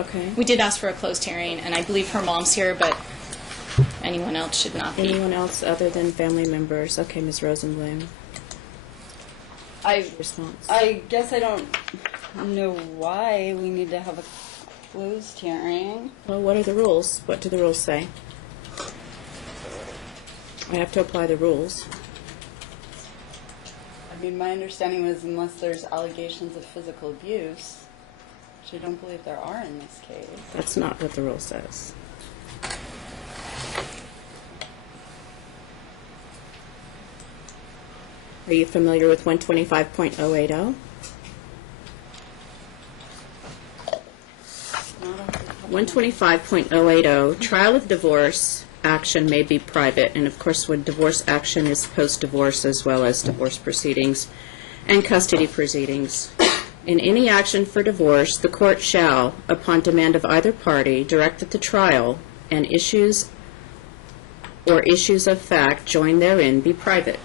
Okay. We did ask for a closed hearing, and I believe her mom's here, but anyone else should not be. Anyone else other than family members? Okay, Ms. Rosenblum. Response. I guess I don't know why we need to have a closed hearing. Well, what are the rules? What do the rules say? I have to apply the rules. I mean, my understanding was unless there's allegations of physical abuse, which I don't believe there are in this case. That's not what the rule says. Are you familiar with 125.080? 125.080, trial of divorce action may be private, and of course when divorce action is post-divorce as well as divorce proceedings and custody proceedings. In any action for divorce, the court shall, upon demand of either party, direct that the trial and issues or issues of fact joined therein be private,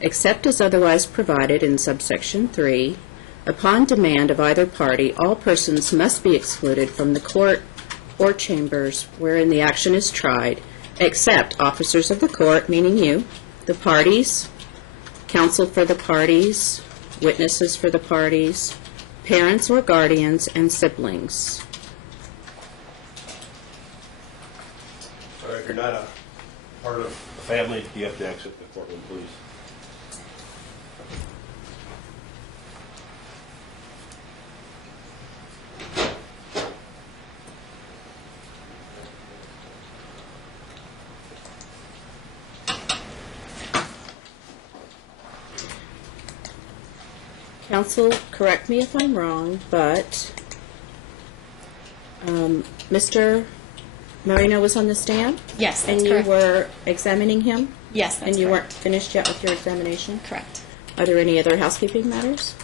except as otherwise provided in subsection 3. Upon demand of either party, all persons must be excluded from the court or chambers wherein the action is tried, except officers of the court, meaning you, the parties, counsel for the parties, witnesses for the parties, parents or guardians, and siblings. All right, if you're not a part of the family, you have to exit the courtroom, please. Counsel, correct me if I'm wrong, but Mr. Marino was on the stand? Yes, that's and you correct. were examining him? Yes, that's And you correct. weren't finished yet with your examination? Correct. Are there any other housekeeping matters?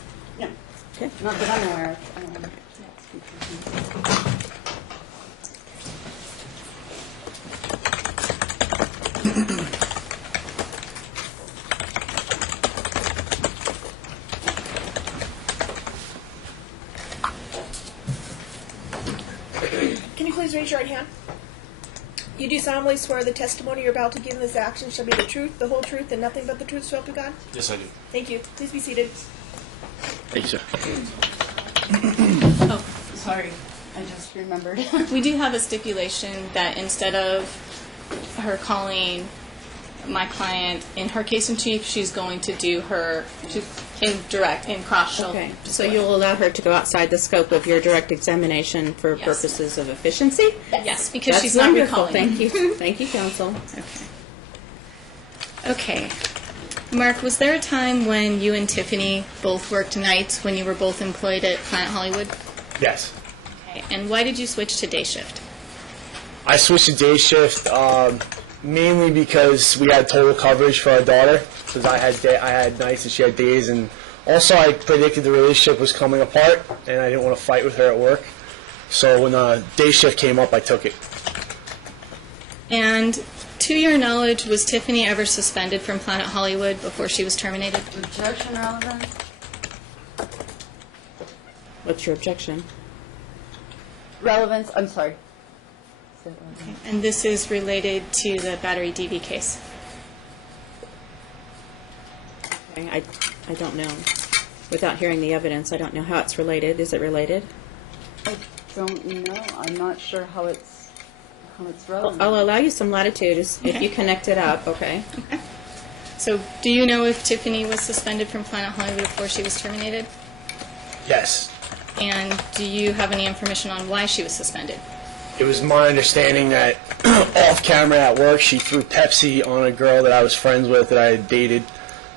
No, Okay. not that I'm aware of. Can you please raise your right hand? You do solemnly swear the testimony you're about to give in this action shall be the truth, the whole truth, and nothing but the truth, so help you God? Yes, I do. Thank you. Please be seated. Thank you, sir. Oh, Sorry, I just remembered. we do have a stipulation that instead of her calling my client in her case in chief, she's going to do her in cross. Okay. So you'll allow her to go outside the scope of your direct examination for Yes. purposes of efficiency? Yes, because That's she's not wonderful. recalling. Thank you. Thank you, counsel. Okay. Mark, was there a time when you and Tiffany both worked nights when you were both employed at Planet Hollywood? Yes. Okay. And why did you switch to day shift? I switched to day shift mainly because we had total coverage for our daughter, because I had nights and she had days, and also I predicted the relationship was coming apart, and I didn't want to fight with her at work. So when day shift came up, I took it. And to your knowledge, was Tiffany ever suspended from Planet Hollywood before she was terminated? Objection relevant? What's your objection? Relevance, I'm sorry. And this is related to the battery DV case. Okay, I don't know. Without hearing the evidence, I don't know how it's related. Is it related? I don't know. I'm not sure how it's relevant. I'll allow you some latitude if Okay. you connect it up, okay? So do you know if Tiffany was suspended from Planet Hollywood before she was terminated? Yes. And do you have any information on why she was suspended? It was my understanding that off camera at work, she threw Pepsi on a girl that I was friends with that I had dated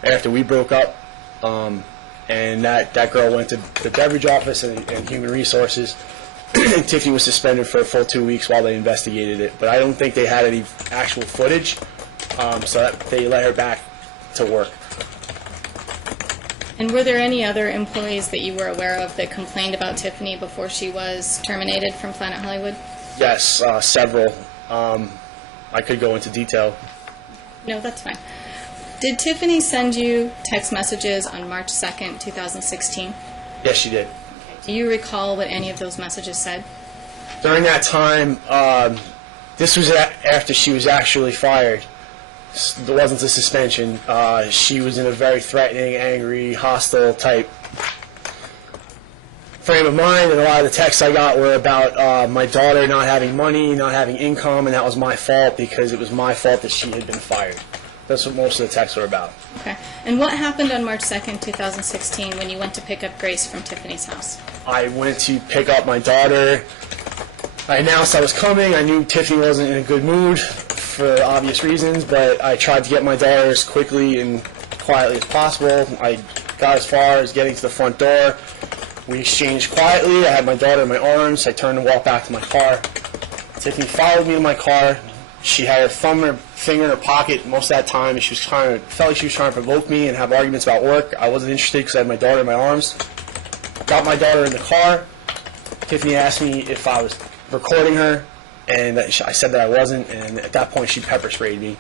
after we broke up. And that girl went to the beverage office and human resources. And Tiffany was suspended for a full 2 weeks while they investigated it. But I don't think they had any actual footage, so that they let her back to work. And were there any other employees that you were aware of that complained about Tiffany before she was terminated from Planet Hollywood? Yes, several. I could go into detail. No, that's fine. Did Tiffany send you text messages on March 2nd, 2016? Yes, she did. Do Do you recall what any of those messages said? During that time, this was after she was actually fired. There wasn't a suspension. She was in a very threatening, angry, hostile type frame of mind, and a lot of the texts I got were about my daughter not having money, not having income, and that was my fault because it was my fault that she had been fired. That's what most of the texts were about. Okay. And what happened on March 2nd, 2016 when you went to pick up Grace from Tiffany's house? I went to pick up my daughter. I announced I was coming. I knew Tiffany wasn't in a good mood for obvious reasons, but I tried to get my daughter as quickly and quietly as possible. I got as far as getting to the front door. We exchanged quietly. I had my daughter in my arms. I turned to walk back to my car. Tiffany followed me to my car. She had her thumb and her finger in her pocket most of that time, and she was felt like she was trying to provoke me and have arguments about work. I wasn't interested because I had my daughter in my arms. Got my daughter in the car. Tiffany asked me if I was recording her, and I said that I wasn't, and at that point she pepper sprayed me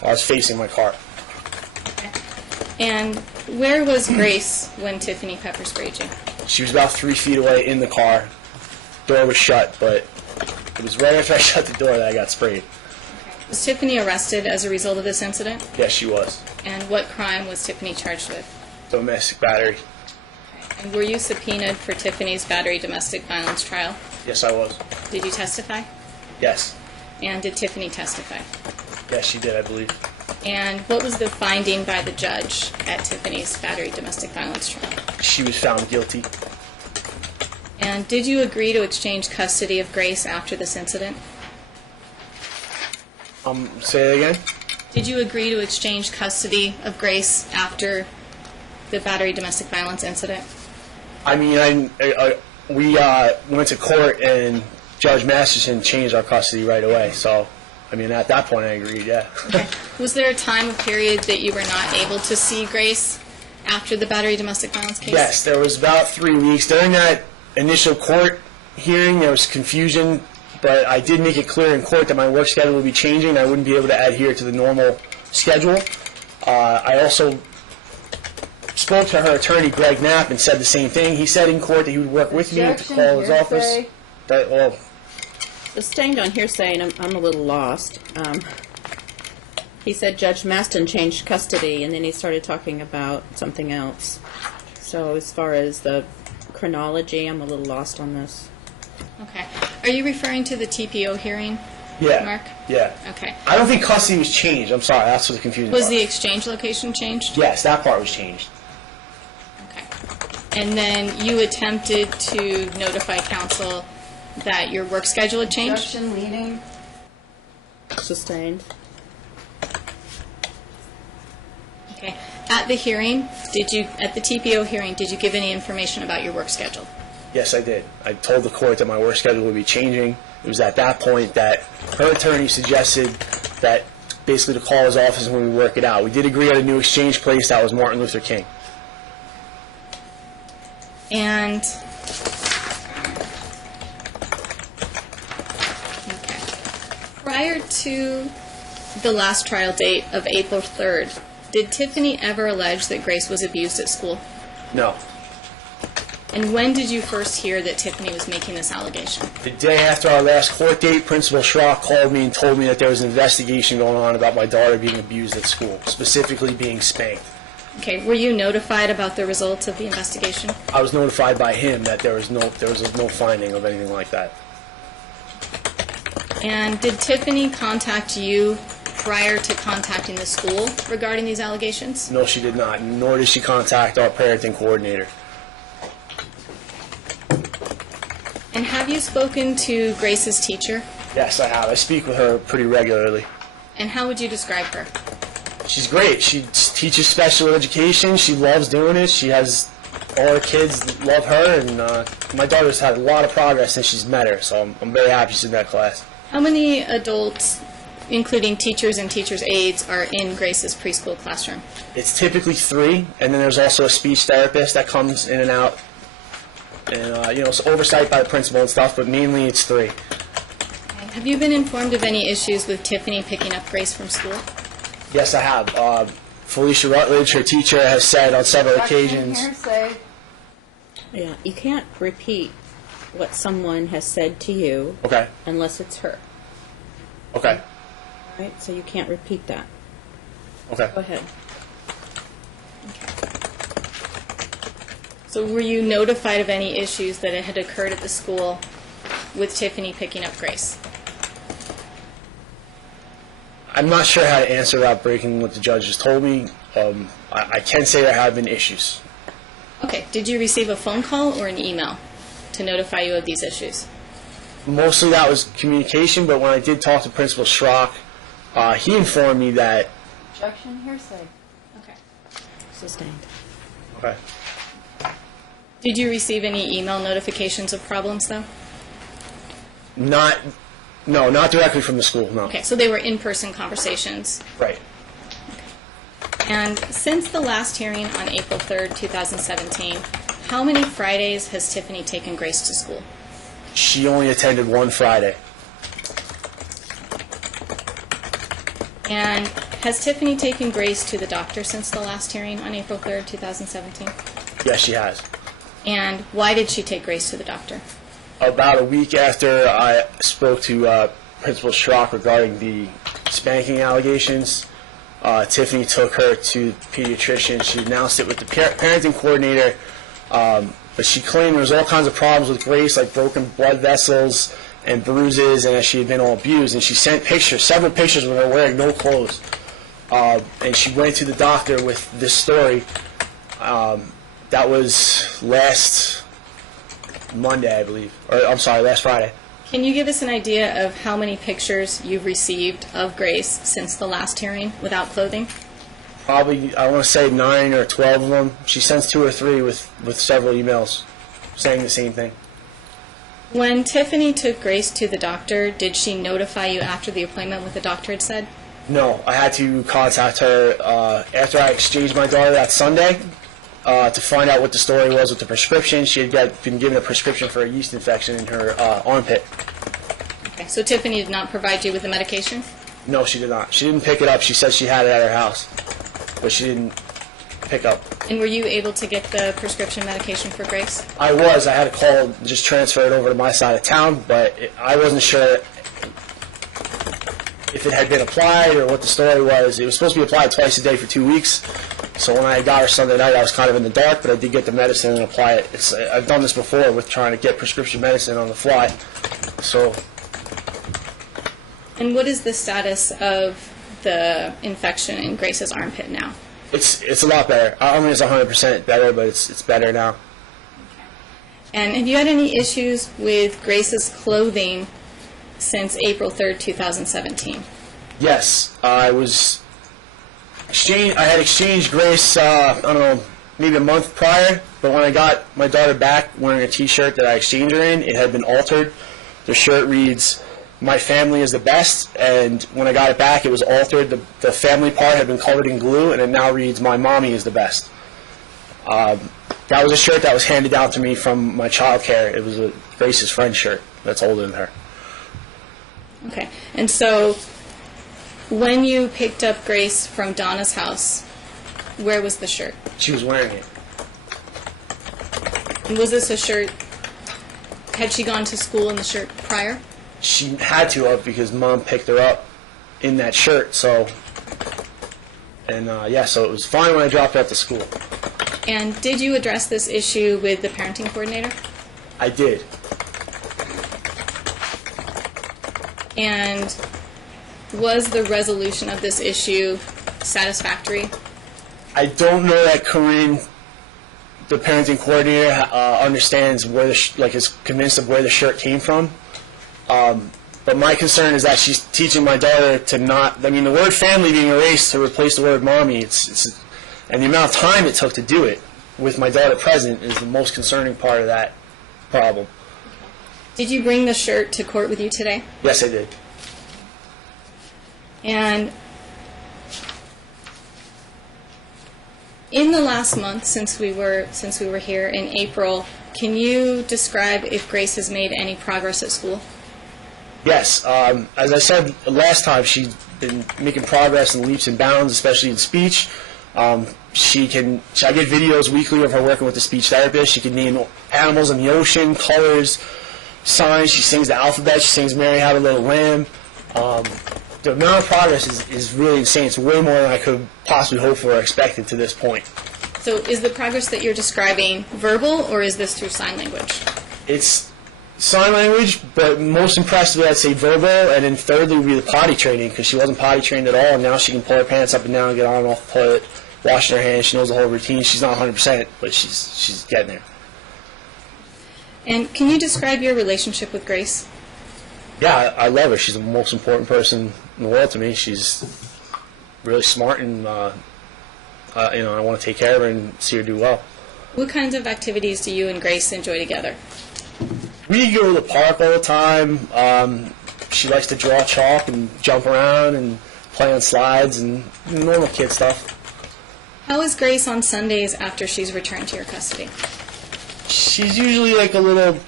while I was facing my car. Okay. And where was Grace when Tiffany pepper sprayed you? She was about 3 feet away in the car. Door was shut, but it was right after I shut the door that I got sprayed. Was Tiffany arrested as a result of this incident? Yes, she was. And what crime was Tiffany charged with? Domestic battery. Okay. And were you subpoenaed for Tiffany's battery domestic violence trial? Yes, I was. Did you testify? Yes. And did Tiffany testify? Yes, she did, I believe. And what was the finding by the judge at Tiffany's battery domestic violence trial? She was found guilty. And did you agree to exchange custody of Grace after this incident? Say it again? Did you agree to exchange custody of Grace after the battery domestic violence incident? I mean, we went to court and Judge Masterson changed our custody right away. So, I mean, at that point I agreed, yeah. Okay. Was there a time or period that you were not able to see Grace after the battery domestic violence case? Yes, there was about 3 weeks. During that initial court hearing, there was confusion, but I did make it clear in court that my work schedule would be changing. I wouldn't be able to adhere to the normal schedule. I also spoke to her attorney, Greg Knapp, and said the same thing. He said in court that he would work with me to call his office. Well, Sustained on hearsay, and I'm a little lost. He said Judge Maston changed custody, and then he started talking about something else. So as far as the chronology, I'm a little lost on this. Okay. Are you referring to the TPO hearing, yeah. Mark? Yeah. Okay. I don't think custody was changed. I'm sorry, that's what the confusion Was part. the exchange location changed? Yes, that part was changed. Okay. And then you attempted to notify counsel that your work schedule had changed? Objection leading. Sustained. Okay. At the hearing, at the TPO hearing, did you give any information about your work schedule? Yes, I did. I told the court that my work schedule would be changing. It was at that point that her attorney suggested that basically to call his office when we work it out. We did agree on a new exchange place. That was Martin Luther King. And okay. Prior to the last trial date of April 3rd, did Tiffany ever allege that Grace was abused at school? No. And when did you first hear that Tiffany was making this allegation? The day after our last court date, Principal Schrock called me and told me that there was an investigation going on about my daughter being abused at school, specifically being spanked. Okay, were you notified about the results of the investigation? I was notified by him that there was no finding of anything like that. And did Tiffany contact you prior to contacting the school regarding these allegations? No, she did not, nor did she contact our parenting coordinator. And have you spoken to Grace's teacher? Yes, I have. I speak with her pretty regularly. And how would you describe her? She's great. She teaches special education. She loves doing it. She has all her kids love her, and my daughter's had a lot of progress since she's met her, so I'm very happy she's in that class. How many adults, including teachers and teachers' aides, are in Grace's preschool classroom? It's typically 3, and then there's also a speech therapist that comes in and out, and it's oversight by the principal and stuff, but mainly it's 3. Okay. Have you been informed of any issues with Tiffany picking up Grace from school? Yes, I have. Felicia Rutledge, her teacher, has said on several occasions. Hearsay. Yeah, you can't repeat what someone has said to you Okay. unless it's her, Okay. right? So you can't repeat that. Okay. Go ahead. So were you notified of any issues that had occurred at the school with Tiffany picking up Grace? I'm not sure how to answer without breaking what the judge just told me. I can say there have been issues. Okay. Did you receive a phone call or an email to notify you of these issues? Mostly that was communication, but when I did talk to Principal Schrock, he informed me that... Objection, hearsay. Okay. Sustained. Okay. Did you receive any email notifications of problems, though? No, not directly from the school, no. Okay, so they were in-person conversations. Right. And since the last hearing on April 3rd, 2017, how many Fridays has Tiffany taken Grace to school? She only attended one Friday. And has Tiffany taken Grace to the doctor since the last hearing on April 3rd, 2017? Yes, she has. And why did she take Grace to the doctor? About a week after I spoke to Principal Schrock regarding the spanking allegations, Tiffany took her to the pediatrician. She announced it with the parenting coordinator, but she claimed there was all kinds of problems with Grace, like broken blood vessels and bruises, and that she had been all abused. And she sent pictures, several pictures with her wearing no clothes. And she went to the doctor with this story. That was last Monday, I believe. Or, I'm sorry, last Friday. Can you give us an idea of how many pictures you've received of Grace since the last hearing without clothing? Probably, I want to say 9 or 12 of them. She sends 2 or 3 with several emails saying the same thing. When Tiffany took Grace to the doctor, did she notify you after the appointment what the doctor had said? No, I had to contact her after I exchanged my daughter that Sunday to find out what the story was with the prescription. She had been given a prescription for a yeast infection in her armpit. Okay, so Tiffany did not provide you with the medication? No, she did not. She didn't pick it up. She said she had it at her house, but she didn't pick up. And were you able to get the prescription medication for Grace? I was. I had to call and just transfer it over to my side of town, but I wasn't sure if it had been applied or what the story was. It was supposed to be applied twice a day for 2 weeks. So when I got her Sunday night, I was kind of in the dark, but I did get the medicine and apply it. I've done this before with trying to get prescription medicine on the fly. So. And what is the status of the infection in Grace's armpit now? It's a lot better. I don't think it's 100% better, but it's better now. And have you had any issues with Grace's clothing since April 3rd, 2017? Yes, I had exchanged Grace, I don't know, maybe a month prior, but when I got my daughter back wearing a t-shirt that I exchanged her in, it had been altered. The shirt reads, "My family is the best," and when I got it back, it was altered. The family part had been covered in glue, and it now reads, "My mommy is the best." That was a shirt that was handed down to me from my child care. It was Grace's friend's shirt that's older than her. Okay. And so when you picked up Grace from Donna's house, where was the shirt? She was wearing it. And was this a shirt, had she gone to school in the shirt prior? She had to have because Mom picked her up in that shirt, so, and so it was fine when I dropped her at the school. And did you address this issue with the parenting coordinator? I did. And was the resolution of this issue satisfactory? I don't know that Corinne, the parenting coordinator, understands where is convinced of where the shirt came from. But my concern is that she's teaching my daughter to not. I mean, the word family being erased to replace the word mommy. And the amount of time it took to do it with my daughter present is the most concerning part of that problem. Did you bring the shirt to court with you today? Yes, I did. And in the last month since we were here in April, can you describe if Grace has made any progress at school? Yes. As I said last time, she's been making progress in leaps and bounds, especially in speech. I get videos weekly of her working with the speech therapist. She can name animals in the ocean, colors, signs. She sings the alphabet. She sings Mary Had a Little Lamb. The amount of progress is really insane. It's way more than I could possibly hope for or expected to this point. So is the progress that you're describing verbal, or is this through sign language? It's sign language, but most impressively I'd say verbal, and then thirdly would be the potty training, because she wasn't potty trained at all, and now she can pull her pants up and down, get on and off the toilet, washing her hands. She knows the whole routine. She's not 100%, but she's getting there. And can you describe your relationship with Grace? Yeah, I love her. She's the most important person in the world to me. She's really smart, and I want to take care of her and see her do well. What kinds of activities do you and Grace enjoy together? We go to the park all the time. She likes to draw chalk and jump around and play on slides and normal kid stuff. How is Grace on Sundays after she's returned to your custody? She's usually like a little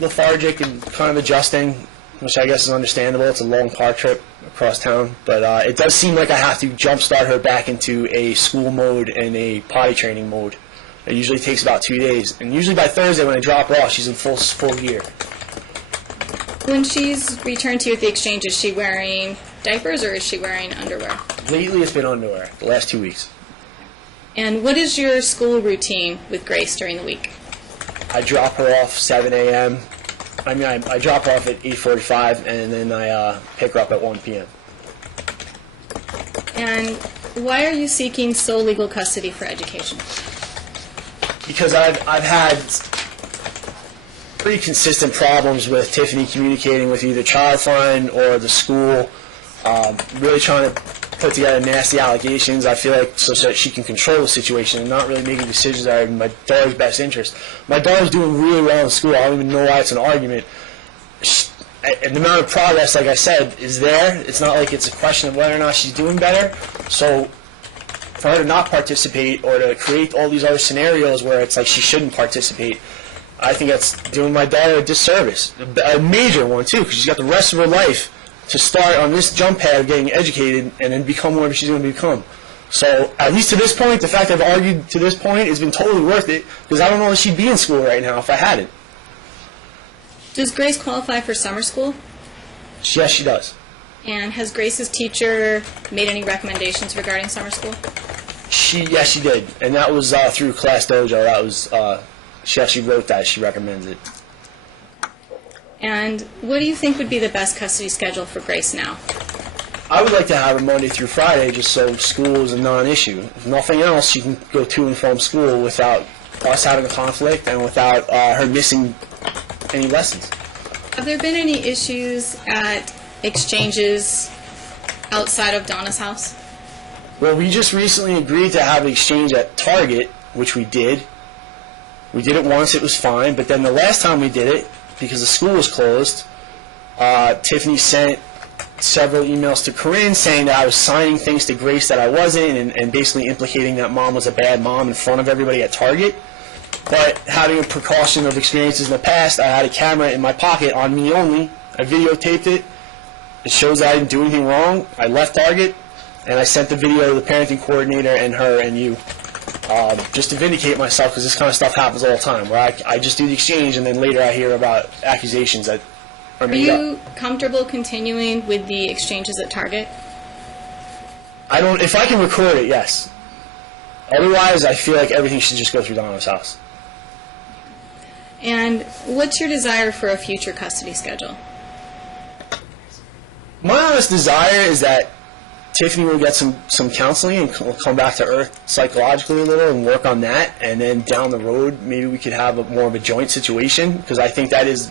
lethargic and kind of adjusting, which I guess is understandable. It's a long car trip across town. But it does seem like I have to jumpstart her back into a school mode and a potty training mode. It usually takes about 2 days. And usually by Thursday when I drop her off, she's in full gear. When she's returned to you at the exchange, is she wearing diapers or is she wearing underwear? Lately it's been underwear, the last 2 weeks. And what is your school routine with Grace during the week? I drop her off 7 a.m. I drop her off at 8:45, and then I pick her up at 1 p.m. And why are you seeking sole legal custody for education? Because I've had pretty consistent problems with Tiffany communicating with either Child Find or the school, really trying to put together nasty allegations, I feel like, so that she can control the situation and not really making decisions that are in my daughter's best interest. My daughter's doing really well in school. I don't even know why it's an argument. And the amount of progress, like I said, is there. It's not like it's a question of whether or not she's doing better. So for her to not participate or to create all these other scenarios where it's like she shouldn't participate, I think that's doing my daughter a disservice. A major one, too, because she's got the rest of her life to start on this jump pad of getting educated and then become whatever she's going to become. So at least to this point, the fact I've argued to this point has been totally worth it, because I don't know if she'd be in school right now if I hadn't. Does Grace qualify for summer school? Yes, she does. And has Grace's teacher made any recommendations regarding summer school? Yes, she did. And that was through Class Dojo. That was, she actually wrote that. She recommended it. And what do you think would be the best custody schedule for Grace now? I would like to have her Monday through Friday just so school is a non-issue. If nothing else, she can go to and from school without us having a conflict and without her missing any lessons. Have there been any issues at exchanges outside of Donna's house? Well, we just recently agreed to have an exchange at Target, which we did. We did it once, it was fine, but then the last time we did it, because the school was closed, Tiffany sent several emails to Corinne saying that I was signing things to Grace that I wasn't, and basically implicating that Mom was a bad mom in front of everybody at Target. But having a precaution of experiences in the past, I had a camera in my pocket on me only. I videotaped it. It shows that I didn't do anything wrong. I left Target, and I sent the video to the parenting coordinator and her and you, just to vindicate myself, because this kind of stuff happens all the time, where I just do the exchange and then later I hear about accusations that are made up. Are you comfortable continuing with the exchanges at Target? If I can record it, yes. Otherwise, I feel like everything should just go through Donna's house. And what's your desire for a future custody schedule? My honest desire is that Tiffany will get some counseling and will come back to earth psychologically a little and work on that, and then down the road maybe we could have more of a joint situation, because I think that is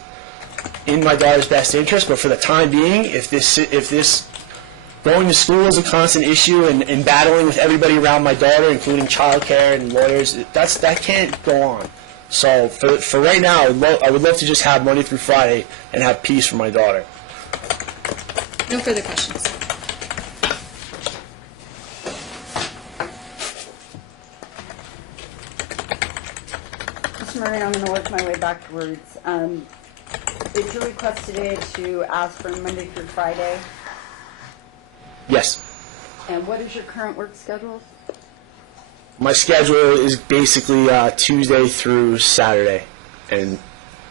in my daughter's best interest. But for the time being, if this going to school is a constant issue and battling with everybody around my daughter, including childcare and lawyers, that can't go on. So for right now, I would love to just have Monday through Friday and have peace for my daughter. No further questions. Mr. Murray, I'm going to work my way backwards. Is your request today to ask for Monday through Friday? Yes. And what is your current work schedule? My schedule is basically Tuesday through Saturday and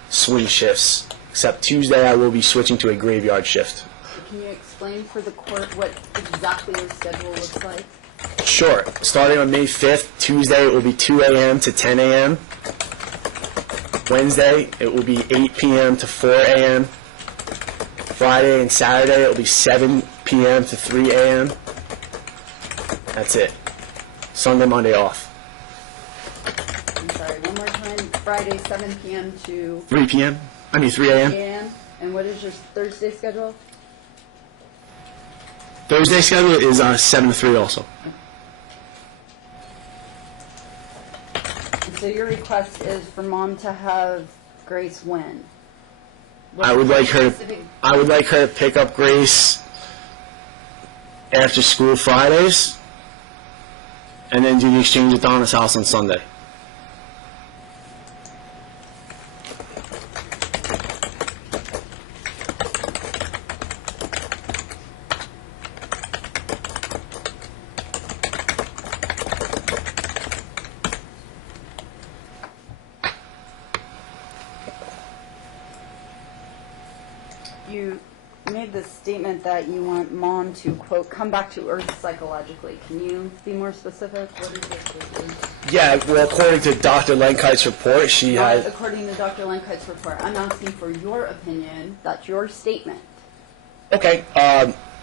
swing shifts, except Tuesday I will be switching to a graveyard shift. Can you explain for the court what exactly your schedule looks like? Sure. Starting on May 5th, Tuesday it will be 2 a.m. to 10 a.m. Wednesday it will be 8 p.m. to 4 a.m. Friday and Saturday it will be 7 p.m. to 3 a.m. That's it. Sunday, Monday off. I'm sorry, one more time. Friday, 7 p.m. to 3 p.m.? 3 a.m. a.m. And what is your Thursday schedule? Thursday schedule is 7 to 3 also. And so your request is for mom to have Grace when? I would like her to pick up Grace after school Fridays and then do the exchange at Donna's house on Sunday. You made the statement that you want mom to, quote, come back to earth psychologically. Can you be more specific? What is this? Yeah, well, according to Dr. Lenkite's report, she Not had... according to Dr. Lenkite's report. I'm asking for your opinion. That's your statement. Okay,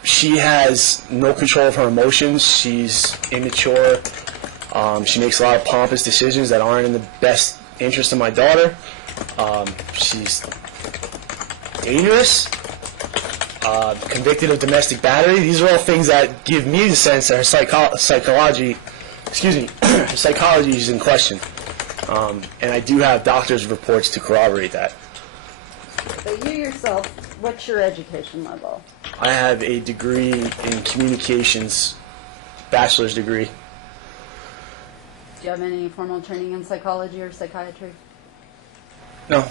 she has no control of her emotions. She's immature. She makes a lot of pompous decisions that aren't in the best interest of my daughter. She's dangerous, convicted of domestic battery. These are all things that give me the sense that her psychology is in question. And I do have doctor's reports to corroborate that. But you yourself, what's your education level? I have a degree in communications, bachelor's degree. Do you have any formal training in psychology or psychiatry? No.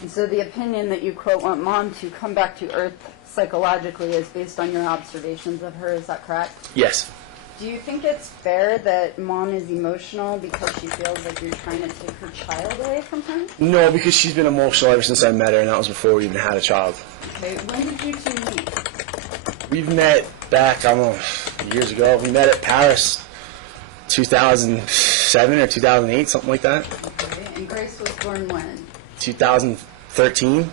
And so the opinion that you, quote, want mom to come back to earth psychologically is based on your observations of her, is that correct? Yes. Do you think it's fair that mom is emotional because she feels like you're trying to take her child away from her? No, because she's been emotional ever since I met her, and that was before we even had a child. Okay, when did you two meet? We've met back, I don't know, years ago. We met at Paris, 2007 or 2008, something like that. Okay, and Grace was born when? 2013.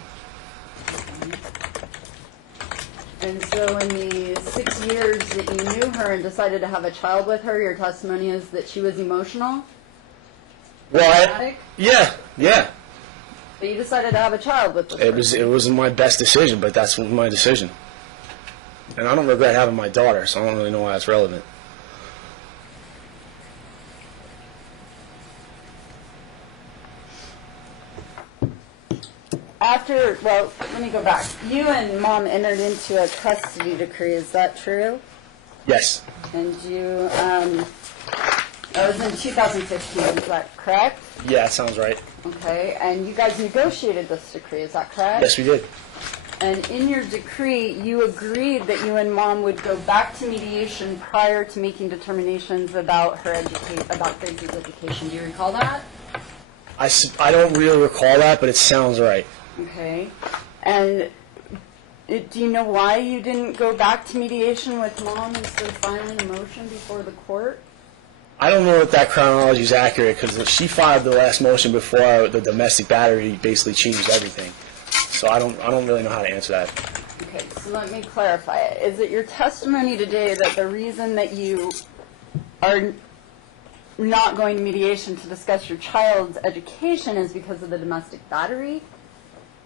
And so in the 6 years that you knew her and decided to have a child with her, your testimony is that she was emotional? Well, Dramatic? yeah. But you decided to have a child with this It wasn't my best decision, but that's my decision. And I don't regret having my daughter, so I don't really know why that's relevant. Well, let me go back. You and mom entered into a custody decree, is that true? Yes. And you, that was in 2015, is that correct? Yeah, that sounds right. Okay, and you guys negotiated this decree, is that correct? Yes, we did. And in your decree, you agreed that you and mom would go back to mediation prior to making determinations about about Gracie's education. Do you recall that? I don't really recall that, but it sounds right. Okay. And do you know why you didn't go back to mediation with mom instead of filing a motion before the court? I don't know if that chronology is accurate, because she filed the last motion before the domestic battery basically changed everything. So I don't really know how to answer that. Okay, so let me clarify it. Is it your testimony today that the reason that you are not going to mediation to discuss your child's education is because of the domestic battery?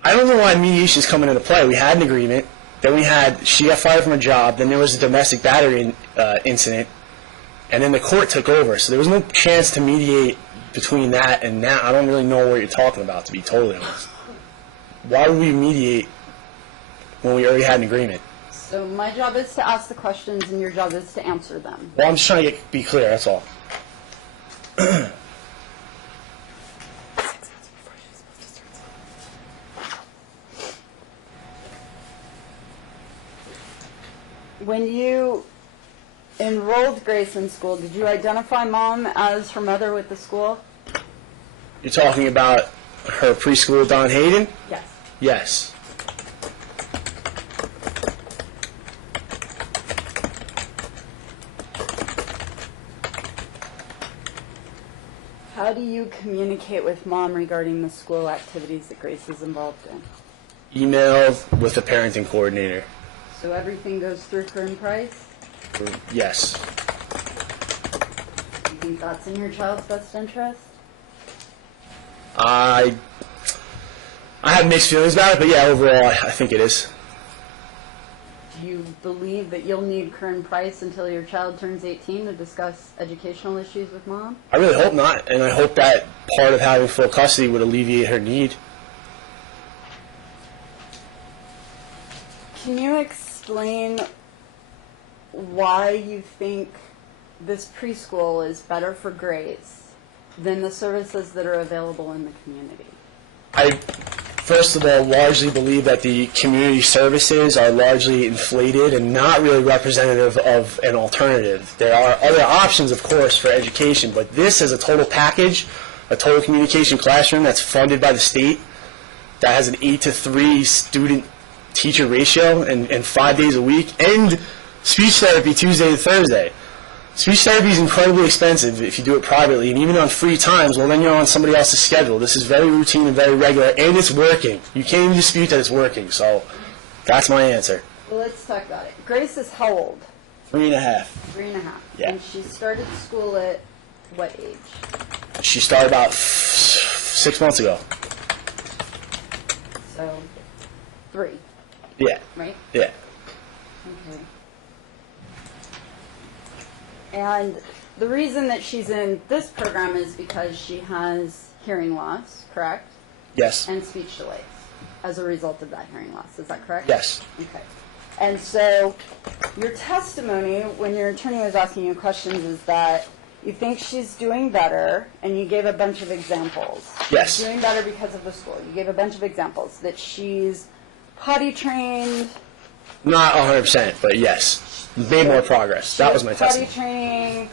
I don't know why mediation is coming into play. We had an agreement, then she got fired from her job, then there was a domestic battery incident, and then the court took over. So there was no chance to mediate between that and now. I don't really know what you're talking about, to be totally honest. Why would we mediate when we already had an agreement? So my job is to ask the questions and your job is to answer them. Well, I'm just trying to be clear, that's all. When you enrolled Grace in school, did you identify mom as her mother with the school? You're talking about her preschool, Don Hayden? Yes. Yes. How do you communicate with mom regarding the school activities that Grace is involved in? Email with the parenting coordinator. So everything goes through Kern Price? Yes. Do you think that's in your child's best interest? I have mixed feelings about it, but yeah, overall, I think it is. Do you believe that you'll need Kern Price until your child turns 18 to discuss educational issues with mom? I really hope not, and I hope that part of having full custody would alleviate her need. Can you explain why you think this preschool is better for Grace than the services that are available in the community? I, first of all, largely believe that the community services are largely inflated and not really representative of an alternative. There are other options, of course, for education, but this is a total package, a total communication classroom that's funded by the state, that has an 8-to-3 student-teacher ratio and 5 days a week, and speech therapy Tuesday to Thursday. Speech therapy is incredibly expensive if you do it privately, and even on free times, well, then you're on somebody else's schedule. This is very routine and very regular, and it's working. You can't even dispute that it's working, so that's my answer. Well, let's talk about it. Grace is how old? 3.5. 3.5. Yeah. And she started school at what age? She started about 6 months ago. So, 3, Yeah. right? Yeah. Okay. And the reason that she's in this program is because she has hearing loss, correct? Yes. And speech delays as a result of that hearing loss. Is that correct? Yes. Okay. And so your testimony, when your attorney was asking you questions, is that you think she's doing better, and you gave a bunch of examples. Yes. She's doing better because of the school. You gave a bunch of examples that she's potty trained. Not 100%, but yes. Made more progress. That was my potty testimony. training,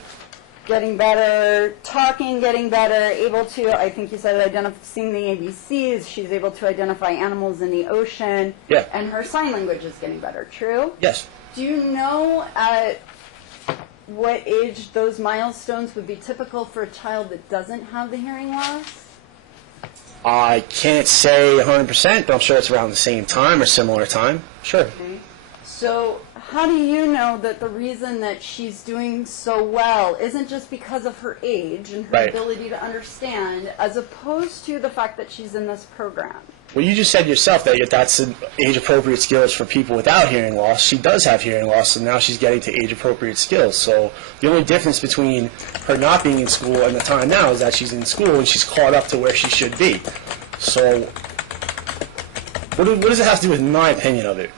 getting better, talking, getting better, able to, I think you said, seeing the ABCs. She's able to identify animals in the ocean. Yeah. And her sign language is getting better. True? Yes. Do you know at what age those milestones would be typical for a child that doesn't have the hearing loss? I can't say 100%, but I'm sure it's around the same time or similar time. Sure. Okay. So how do you know that the reason that she's doing so well isn't just because of her age and her Right. ability to understand, as opposed to the fact that she's in this program? Well, you just said yourself that that's an age-appropriate skills for people without hearing loss. She does have hearing loss, and now she's getting to age-appropriate skills. So the only difference between her not being in school and the time now is that she's in school and she's caught up to where she should be. So what does it have to do with my opinion of it?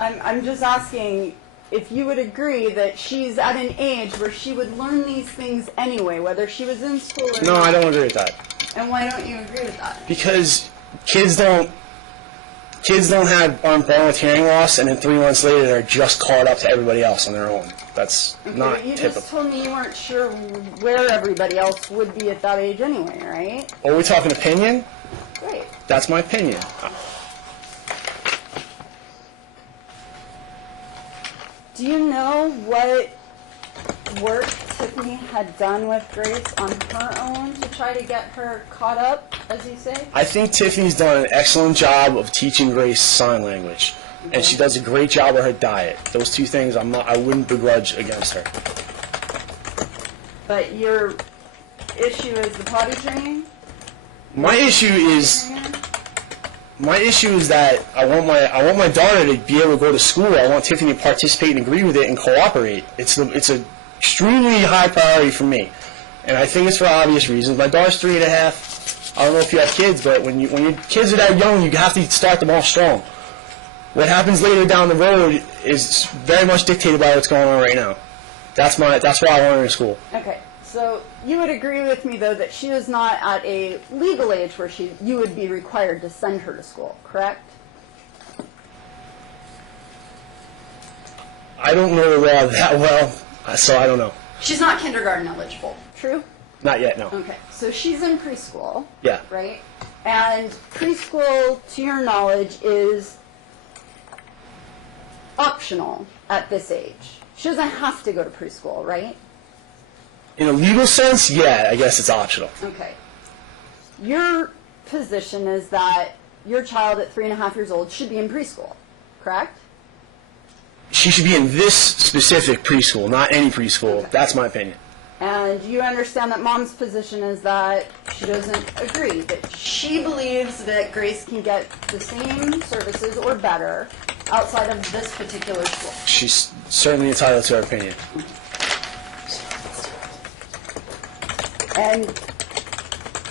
I'm just asking if you would agree that she's at an age where she would learn these things anyway, whether she was in school or No, not. I don't agree with that. And why don't you agree with that? Because kids don't aren't born with hearing loss, and then 3 months later they're just caught up to everybody else on their own. That's Okay, not but you typical. just told me you weren't sure where everybody else would be at that age anyway, right? Are we talking opinion? Great. That's my opinion. Do you know what work Tiffany had done with Grace on her own to try to get her caught up, as you say? I think Tiffany's done an excellent job of teaching Grace sign language, and she does a great job with her diet. Those two things I wouldn't begrudge against her. But your issue is the potty training? My issue is that I want my daughter to be able to go to school. I want Tiffany to participate and agree with it and cooperate. It's a extremely high priority for me, and I think it's for obvious reasons. My daughter's 3.5. I don't know if you have kids, but when your kids are that young, you have to start them off strong. What happens later down the road is very much dictated by what's going on right now. That's why I want her in school. Okay, so you would agree with me, though, that she is not at a legal age where you would be required to send her to school, correct? I don't know the law that well. So I don't know. She's not kindergarten eligible, true? Not yet, no. Okay, so she's in preschool. Yeah. Right? And preschool, to your knowledge, is optional at this age. She doesn't have to go to preschool, right? In a legal sense, yeah, I guess it's optional. Okay. Your position is that your child at 3.5 years old should be in preschool, correct? She should be in this specific preschool, not any preschool. Okay. That's my opinion. And you understand that mom's position is that she doesn't agree, that she believes that Grace can get the same services or better outside of this particular school. She's certainly entitled to her opinion. And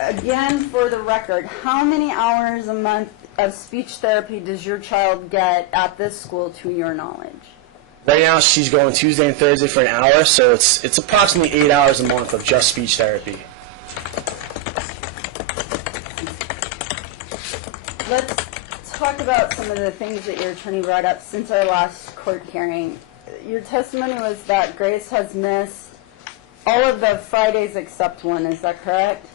again, for the record, how many hours a month of speech therapy does your child get at this school, to your knowledge? Right now, she's going Tuesday and Thursday for an hour, so it's approximately 8 hours a month of just speech therapy. Let's talk about some of the things that your attorney brought up since our last court hearing. Your testimony was that Grace has missed all of the Fridays except one, is that correct?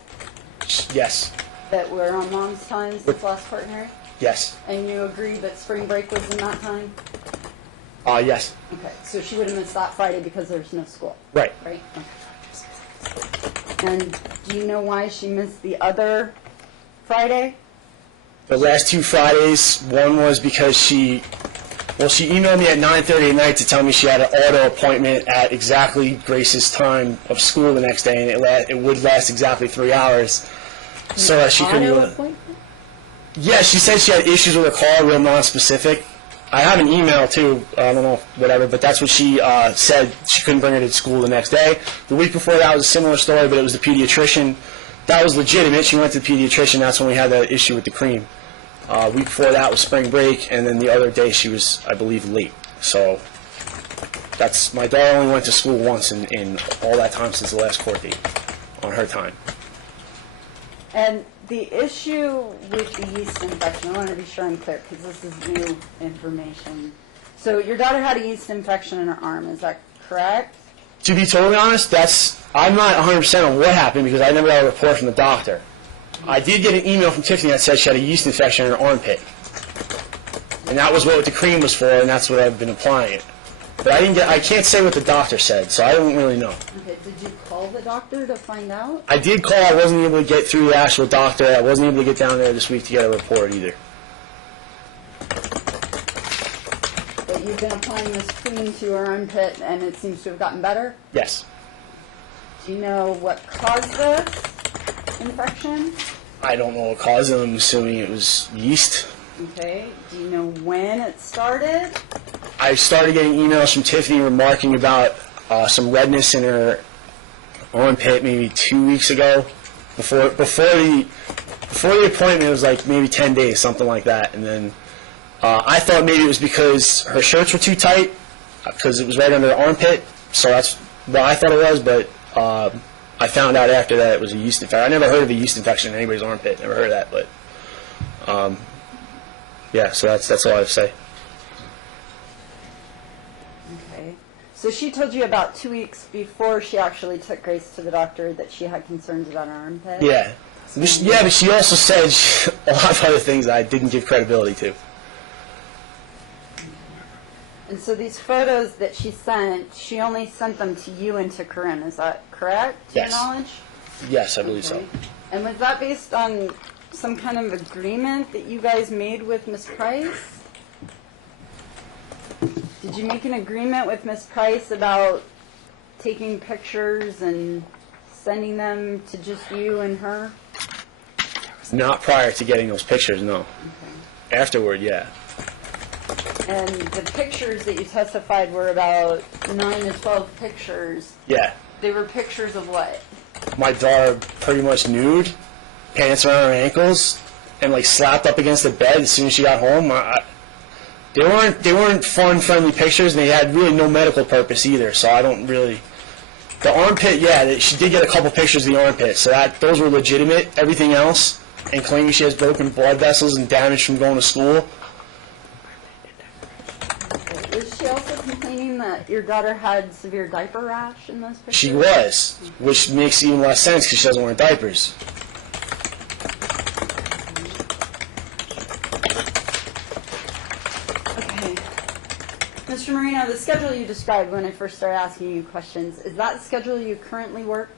Yes. That were on mom's time since last court hearing? Yes. And you agree that spring break was in that time? Yes. Okay, so she would have missed that Friday because there's no school, Right. right? Okay. And do you know why she missed the other Friday? The last 2 Fridays, one was because she emailed me at 9:30 at night to tell me she had an auto appointment at exactly Grace's time of school the next day, and it would last exactly 3 hours. So that she couldn't. Auto appointment? Yeah, she said she had issues with her call, real non-specific. I have an email too, I don't know, whatever, but that's what she said. She couldn't bring her to school the next day. The week before that was a similar story, but it was the pediatrician. That was legitimate. She went to the pediatrician. That's when we had that issue with the cream. Week before that was spring break, and then the other day she was, I believe, late. So my daughter only went to school once in all that time since the last court date on her time. And the issue with the yeast infection, I want to be sure I'm clear because this is new information. So your daughter had a yeast infection in her arm, is that correct? To be totally honest, I'm not 100% on what happened because I never got a report from the doctor. I did get an email from Tiffany that said she had a yeast infection in her armpit. And that was what the cream was for, and that's what I've been applying it. But I can't say what the doctor said, so I don't really know. Okay, did you call the doctor to find out? I did call. I wasn't able to get through the actual doctor. I wasn't able to get down there this week to get a report either. But you've been applying this cream to her armpit and it seems to have gotten better? Yes. Do you know what caused this infection? I don't know what caused it. I'm assuming it was yeast. Okay, do you know when it started? I started getting emails from Tiffany remarking about some redness in her armpit maybe 2 weeks ago. Before the appointment, it was like maybe 10 days, something like that. And then I thought maybe it was because her shirts were too tight, because it was right under the armpit. So that's what I thought it was, but I found out after that it was a yeast infection. I never heard of a yeast infection in anybody's armpit. Never heard of that, but yeah. So that's all I have to say. Okay. So she told you about 2 weeks before she actually took Grace to the doctor that she had concerns about her armpit? Yeah. But she also said a lot of other things that I didn't give credibility to. And so these photos that she sent, she only sent them to you and to Corinne, is that correct, to Yes. your knowledge? Yes, I believe so. Okay. And was that based on some kind of agreement that you guys made with Ms. Price? Did you make an agreement with Ms. Price about taking pictures and sending them to just you and her? Not prior to getting those pictures, no. Okay. Afterward, yeah. And the pictures that you testified were about 9 to 12 pictures. Yeah. They were pictures of what? My daughter pretty much nude, pants around her ankles, and like slapped up against the bed as soon as she got home. They weren't fun, friendly pictures, and they had really no medical purpose either. So I don't really. The armpit, yeah, she did get a couple pictures of the armpit, so those were legitimate. Everything else, and claiming she has broken blood vessels and damage from going to school. Was she also complaining that your daughter had severe diaper rash in those pictures? She was, which makes even less sense because she doesn't wear diapers. Okay. Mr. Marino, the schedule you described when I first started asking you questions, is that the schedule you currently work?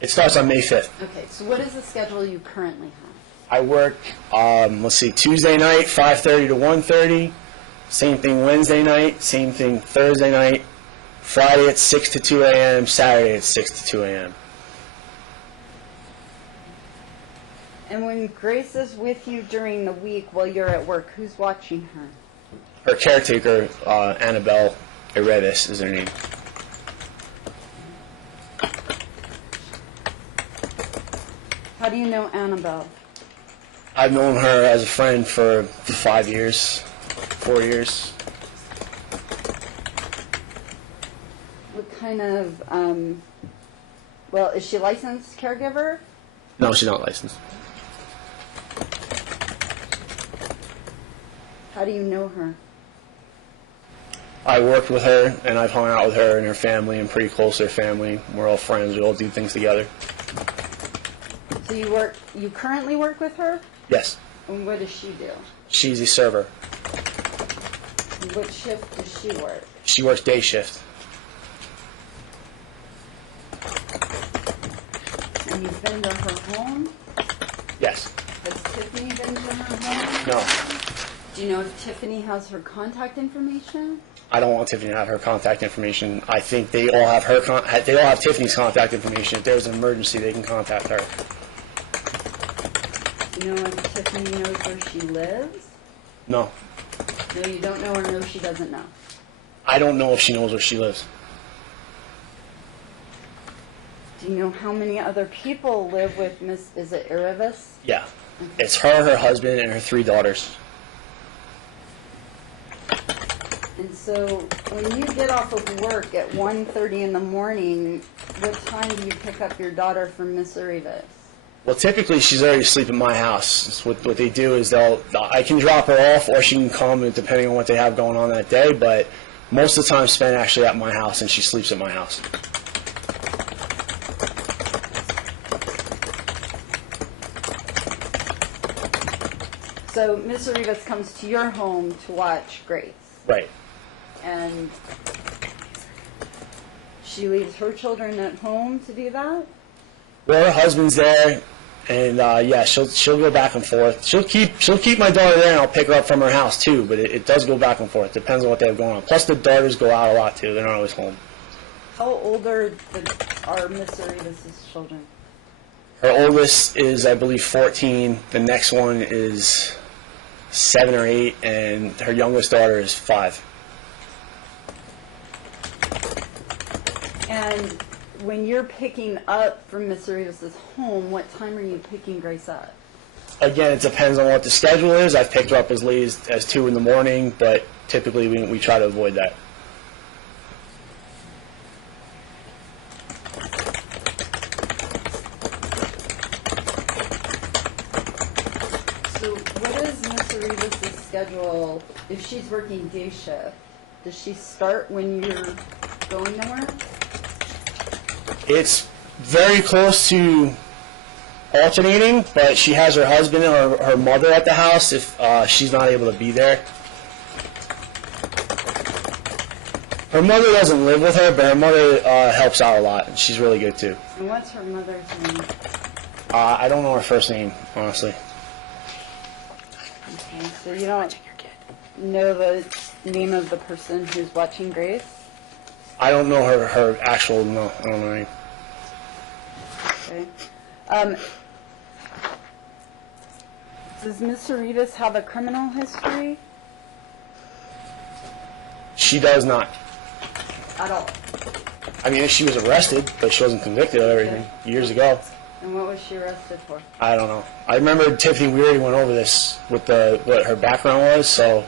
It starts on May 5th. Okay, so what is the schedule you currently have? I work, Tuesday night, 5:30 to 1:30. Same thing Wednesday night. Same thing Thursday night. Friday at 6 to 2 a.m. Saturday at 6 to 2 a.m. And when Grace is with you during the week while you're at work, who's watching her? Her caretaker, Annabelle Erevis, is her name. How do you know Annabelle? I've known her as a friend for 5 years, 4 years. What kind of, is she a licensed caregiver? No, she's not licensed. How do you know her? I worked with her, and I've hung out with her and her family. I'm pretty close to her family. We're all friends. We all do things together. So you currently work with her? Yes. And what does she do? She's a server. And what shift does she work? She works day shift. And you've been to her home? Yes. Has Tiffany been to her home? No. Do you know if Tiffany has her contact information? I don't want Tiffany to have her contact information. I think they all have they all have Tiffany's contact information. If there's an emergency, they can contact her. Do you know if Tiffany knows where she lives? No. No, you don't know, or no, she doesn't know? I don't know if she knows where she lives. Do you know how many other people live with is it Erevis? Yeah. It's her, her husband, and her 3 daughters. And so when you get off of work at 1:30 in the morning, what time do you pick up your daughter from Miss Erevis? Well, typically she's already asleep at my house. What they do is I can drop her off, or she can come, depending on what they have going on that day. But most of the time spent actually at my house, and she sleeps at my house. So Miss Erevis comes to your home to watch Grace, Right. and she leaves her children at home to do that? Well, her husband's there, and yeah, she'll go back and forth. She'll keep my daughter there, and I'll pick her up from her house too. But it does go back and forth. Depends on what they have going on. Plus, the daughters go out a lot too. They're not always home. How old are Miss Erevis's children? Her oldest is, I believe, 14. The next one is 7 or 8, and her youngest daughter is 5. And when you're picking up from Miss Erevis's home, what time are you picking Grace up? Again, it depends on what the schedule is. I've picked her up as late as 2 in the morning, but typically we try to avoid that. So what is Miss Erevis's schedule if she's working day shift? Does she start when you're going to work? It's very close to alternating, but she has her husband or her mother at the house if she's not able to be there. Her mother doesn't live with her, but her mother helps out a lot, and she's really good too. And what's her mother's name? I don't know her first name, honestly. Okay, so you don't know the name of the person who's watching Grace? I don't know her actual, no, I don't know her name. Okay. Does Miss Erevis have a criminal history? She does not. At all? I mean, she was arrested, but she wasn't convicted of everything years ago. And what was she arrested for? I don't know. I remember Tiffany, we already went over this with what her background was, so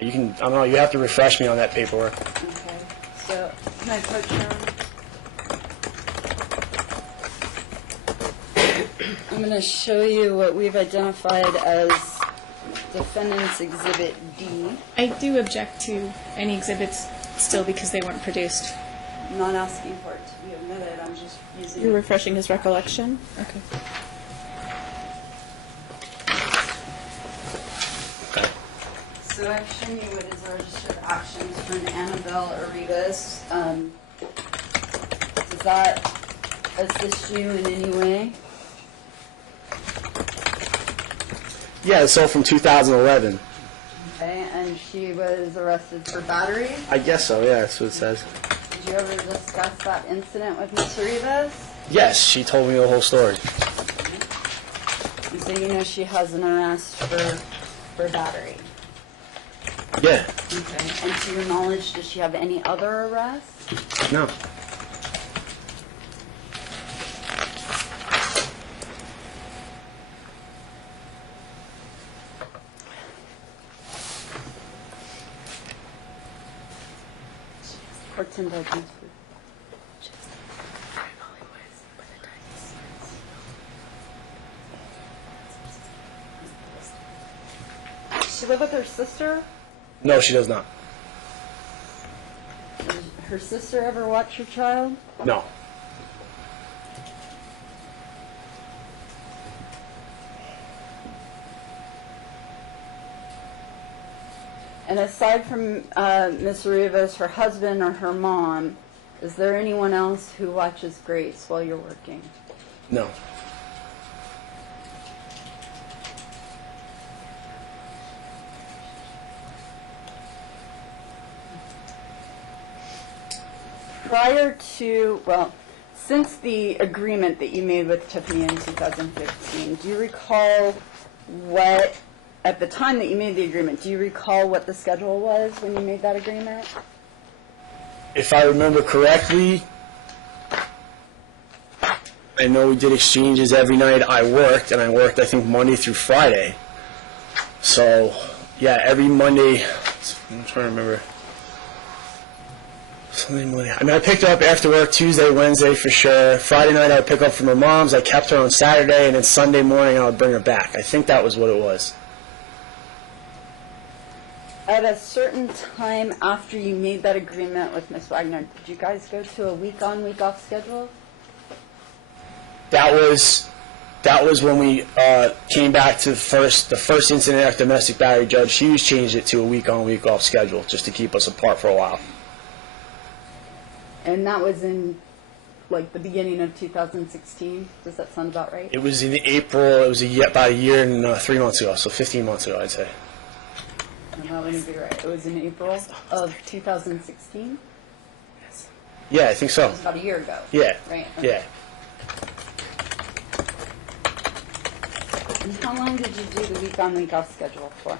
you can, I don't know, you have to refresh me on that paperwork. Okay, so can I touch her on? I'm going to show you what we've identified as Defendant's Exhibit D. I do object to any exhibits still because they weren't produced. I'm not asking for it to be omitted, I'm just using You're it. refreshing his recollection? Okay. So I've shown you what is a registered actions for an Annabelle Arribas. Does that assist you in any way? Yeah, it's all from 2011. Okay, and she was arrested for battery. I guess so, yeah, that's what it says. Did you ever discuss that incident with Ms. Arribas? Yes, she told me the whole story. And so you know she has an arrest for battery. Yeah. Okay. And to your knowledge, does she have any other arrests? No. Court's indulgence. Does she live with her sister? No, she does not. Does her sister ever watch your child? No. And aside from Ms. Arribas, her husband or her mom, is there anyone else who watches Grace while you're working? No. Prior to, well, since the agreement that you made with Tiffany in 2015, do you recall what, at the time that you made the agreement, do you recall what the schedule was when you made that agreement? If I remember correctly, I know we did exchanges every night I worked, and I worked, I think, Monday through Friday. So, yeah, every Monday, I'm trying to remember. Sunday, Monday. I mean, I picked her up after work Tuesday, Wednesday for sure. Friday night I would pick her up from her mom's. I kept her on Saturday, and then Sunday morning I would bring her back. I think that was what it was. At a certain time after you made that agreement with Ms. Wagner, did you guys go to a week-on, week-off schedule? That was when we came back to the first incident after domestic battery. Judge Hughes changed it to a week-on, week-off schedule just to keep us apart for a while. And that was in, like, the beginning of 2016? Does that sound about right? It was in April. It was about a year and 3 months ago, so 15 months ago, I'd say. No, that wouldn't be right. It was in April of 2016? Yeah, I think It so. was about a year ago. Yeah. Right? Yeah. And how long did you do the week-on, week-off schedule for?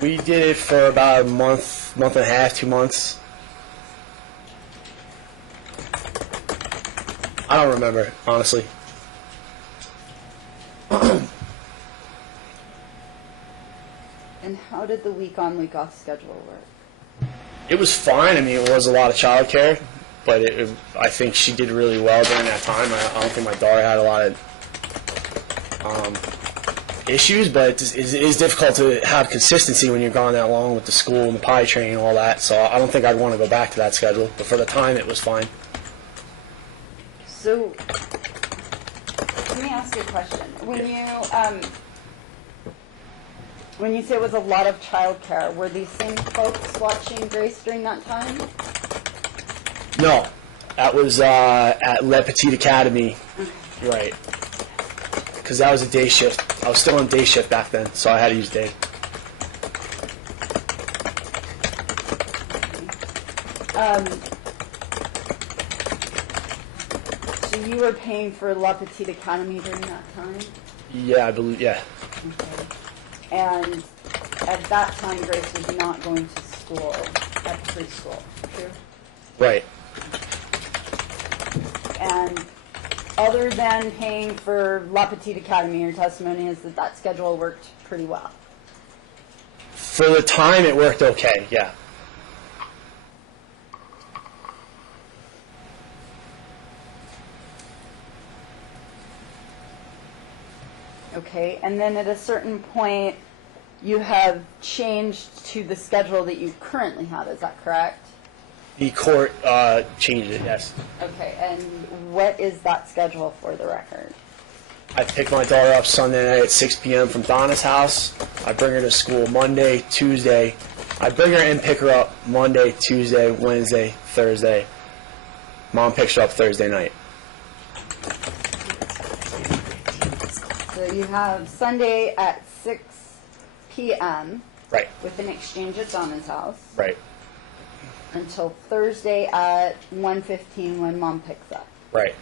We did it for about a month, month and a half, 2 months. I don't remember, honestly. And how did the week-on, week-off schedule work? It was fine. I mean, it was a lot of childcare, but I think she did really well during that time. I don't think my daughter had a lot of issues, but it is difficult to have consistency when you're gone that long with the school and the potty training and all that. So I don't think I'd want to go back to that schedule. But for the time, it was fine. So, let me ask you a question. When you say it was a lot of childcare, were these same folks watching Grace during that time? No, that was at Le Petit Academy, right? Because that was a day shift. I was still on day shift back then, so I had to use day. So you were paying for La Petite Academy during that time? Yeah, I believe. Yeah. Okay. And at that time, Grace was not going to school at preschool, true? Right. And other than paying for La Petite Academy, your testimony is that that schedule worked pretty well. For the time, it worked okay. Yeah. Okay, and then at a certain point, you have changed to the schedule that you currently have, is that correct? The court changed it, yes. Okay, and what is that schedule for the record? I pick my daughter up Sunday night at 6 p.m. from Donna's house. I bring her to school Monday, Tuesday. I bring her and pick her up Monday, Tuesday, Wednesday, Thursday. Mom picks her up Thursday night. So you have Sunday at 6 p.m. Right, with an exchange at Donna's house right, until Thursday at 1:15 when Mom picks up. right.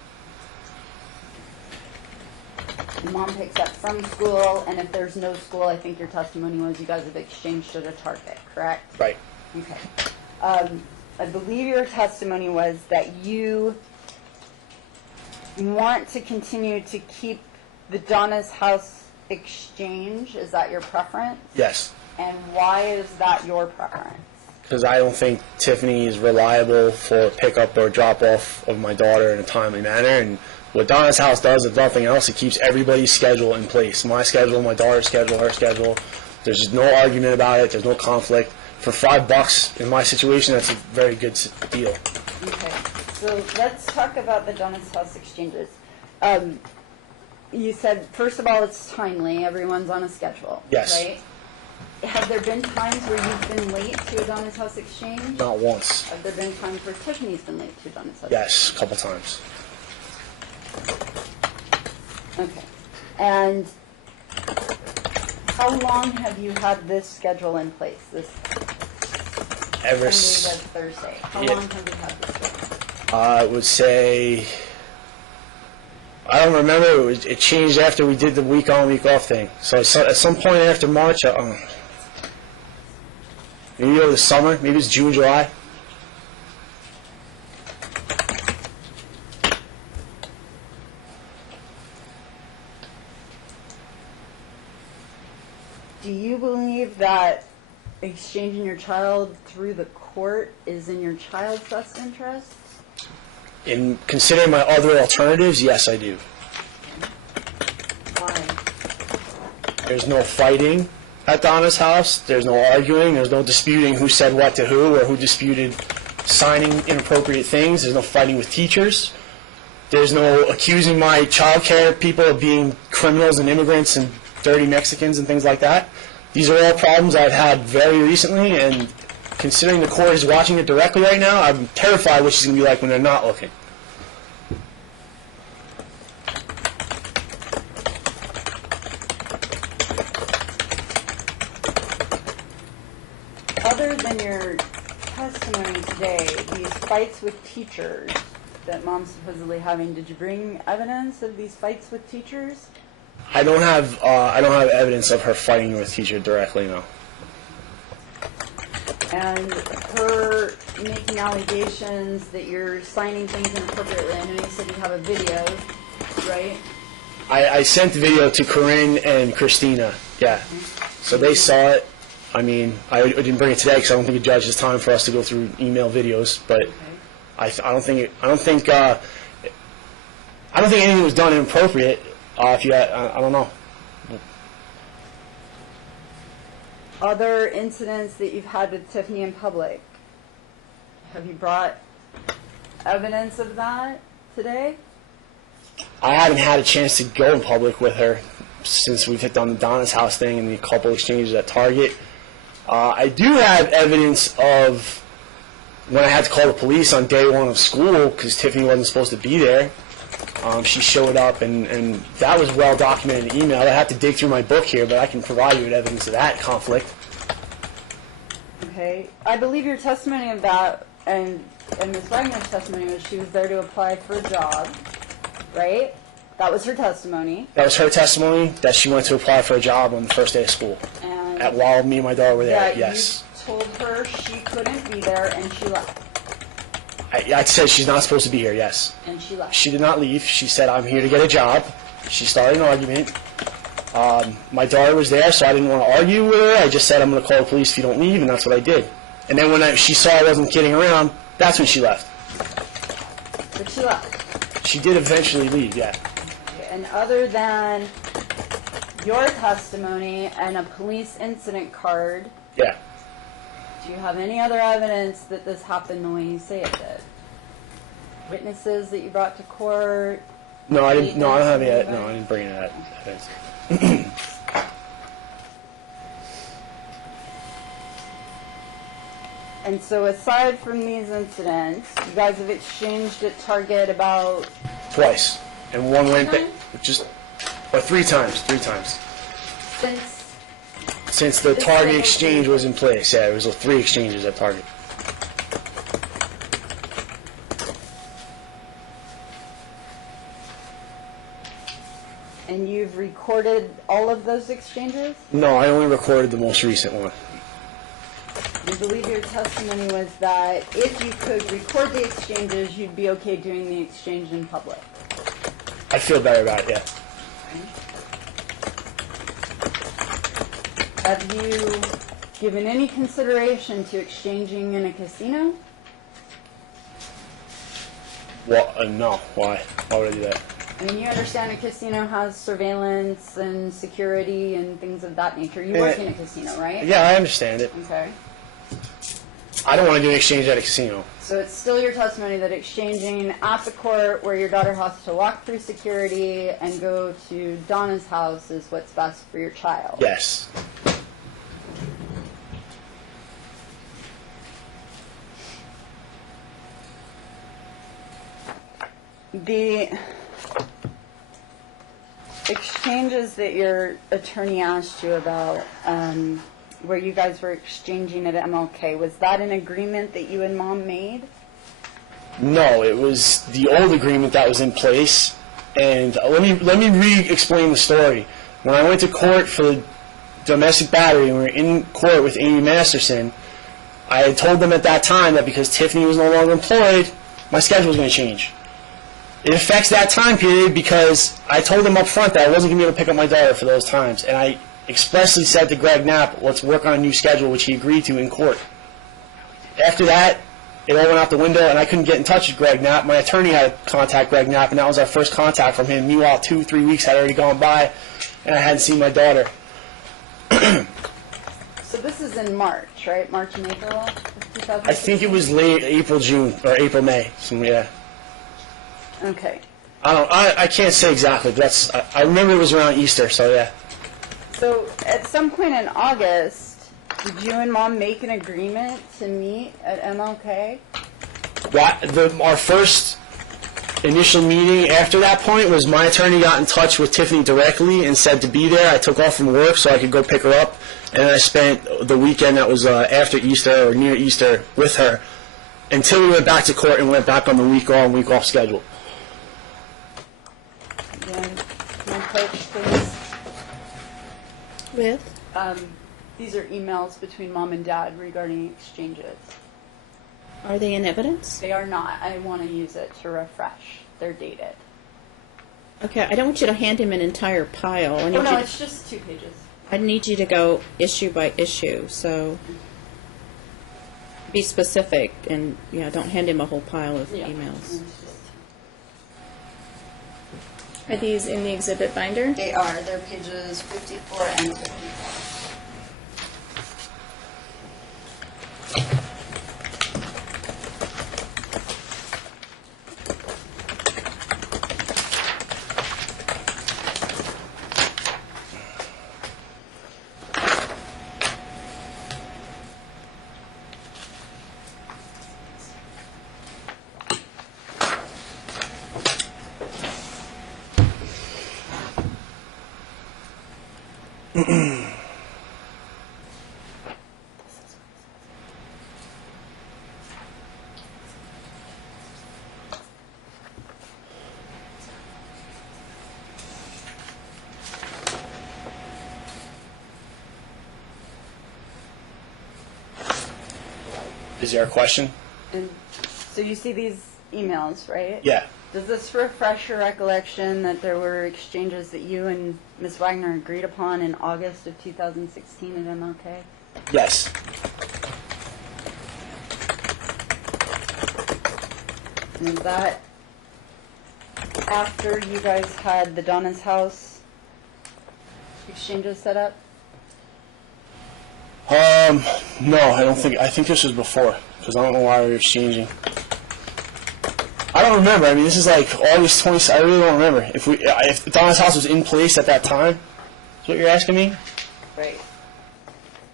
Mom picks up from school, and if there's no school, I think your testimony was you guys have exchanged at a Target, correct? Right. Okay. I believe your testimony was that you want to continue to keep the Donna's house exchange. Is that your preference? Yes. And why is that your preference? Because I don't think Tiffany is reliable for pickup or drop off of my daughter in a timely manner. And what Donna's house does, if nothing else, it keeps everybody's schedule in place. My schedule, my daughter's schedule, her schedule. There's just no argument about it. There's no conflict. For $5 in my situation, that's a very good deal. Okay. So let's talk about the Donna's house exchanges. You said, first of all, it's timely. Everyone's on a schedule. Yes. Right? Have there been times where you've been late to a Donna's house exchange? Not once. Have there been times where Tiffany's been late to a Donna's house Yes, a couple times. exchange? Okay. And how long have you had this schedule in place? This Ever Sunday to Thursday. How Yeah. long have you had this schedule? I would say, I don't remember. It changed after we did the week on, week off thing. So at some point after March, maybe over the summer, maybe it's June, July. Do you believe that exchanging your child through the court is in your child's best interest? In considering my other alternatives, yes, I do. Why? There's no fighting at Donna's house. There's no arguing. There's no disputing who said what to who or who disputed signing inappropriate things. There's no fighting with teachers. There's no accusing my child care people of being criminals and immigrants and dirty Mexicans and things like that. These are all problems I've had very recently, and considering the court is watching it directly right now, I'm terrified what she's going to be like when they're not looking. Other than your testimony today, these fights with teachers that Mom's supposedly having, did you bring evidence of these fights with teachers? I don't have evidence of her fighting with a teacher directly, no. And her making allegations that you're signing things inappropriately. I know you said you have a video, right? I sent the video to Corinne and Christina, yeah. So they saw it. I mean, I didn't bring it today because I don't think a judge has time for us to go through email videos. But I don't think anything was done inappropriate. I don't know. Other incidents that you've had with Tiffany in public, have you brought evidence of that today? I haven't had a chance to go in public with her since we've hit on the Donna's house thing and the couple exchanges at Target. I do have evidence of when I had to call the police on day one of school because Tiffany wasn't supposed to be there. She showed up, and that was well documented in email. I have to dig through my book here, but I can provide you with evidence of that conflict. Okay. I believe your testimony of that, and Ms. Wagner's testimony was she was there to apply for a job, right? That was her testimony. That was her testimony, that she went to apply for a job on the first day of school. And While me and my daughter were there, that yes. you told her she couldn't be there, and she left. I said she's not supposed to be here, yes. And she left. She did not leave. She said, I'm here to get a job. She started an argument. My daughter was there, so I didn't want to argue with her. I just said, I'm going to call the police if you don't leave, and that's what I did. And then when she saw I wasn't kidding around, that's when she left. But she left. She did eventually leave, yeah. Okay. And other than your testimony and a police incident card, Yeah. do you have any other evidence that this happened the way you say it did? Witnesses that you brought to court? No, I didn't. No, I don't have it yet. No, I didn't bring that. And so aside from these incidents, you guys have exchanged at Target about Twice, and one went back, times? or 3 times. 3 times Since the This Target is- exchange was in place. Yeah, it was 3 exchanges at Target. and you've recorded all of those exchanges? No, I only recorded the most recent one. I believe your testimony was that if you could record the exchanges, you'd be okay doing the exchange in public. I feel better about it. Yeah. Have you given any consideration to exchanging in a casino? Well, no. Why? Why would I do that? I mean, you understand a casino has surveillance and security and things of that nature. You work in a casino, right? Yeah, I understand it. Okay. I don't want to do an exchange at a casino. So it's still your testimony that exchanging at the court where your daughter has to walk through security and go to Donna's house is what's best for your child? Yes. The exchanges that your attorney asked you about, where you guys were exchanging at MLK, was that an agreement that you and Mom made? No, it was the old agreement that was in place. And let me re-explain the story. When I went to court for domestic battery and we were in court with Amy Masterson, I had told them at that time that because Tiffany was no longer employed, my schedule was going to change. It affects that time period because I told them up front that I wasn't going to be able to pick up my daughter for those times. And I expressly said to Greg Knapp, let's work on a new schedule, which he agreed to in court. After that, it all went out the window, and I couldn't get in touch with Greg Knapp. My attorney had to contact Greg Knapp, and that was our first contact from him. Meanwhile, 2-3 weeks had already gone by, and I hadn't seen my daughter. So this is in March, right? March and April of 2016? I think it was late April, June, or April, May. So, yeah. Okay. I can't say exactly, but I remember it was around Easter, so yeah. So at some point in August, did you and Mom make an agreement to meet at MLK? Our first initial meeting after that point was my attorney got in touch with Tiffany directly and said to be there. I took off from work so I could go pick her up, and I spent the weekend that was after Easter or near Easter with her until we went back to court and went back on the week on, week off schedule. Again, can I approach, please? With? These are emails between Mom and Dad regarding exchanges. Are they in evidence? They are not. I want to use it to refresh. They're dated. Okay, I don't want you to hand him an entire pile. Oh, no, it's just 2 pages. I need you to go issue by issue, so be specific and, don't hand him a whole pile of emails. Are these in the exhibit binder? They are. They're pages 54 and 55. Is there a question? And so you see these emails, right? Yeah. Does this refresh your recollection that there were exchanges that you and Ms. Wagner agreed upon in August of 2016 at MLK? Yes. And is that after you guys had the Donna's house exchanges set up? No, I don't think. I think this was before, because I don't know why we were exchanging. I don't remember. I mean, this is like August 20. I really don't remember. If Donna's house was in place at that time, that's what you're asking me? Right.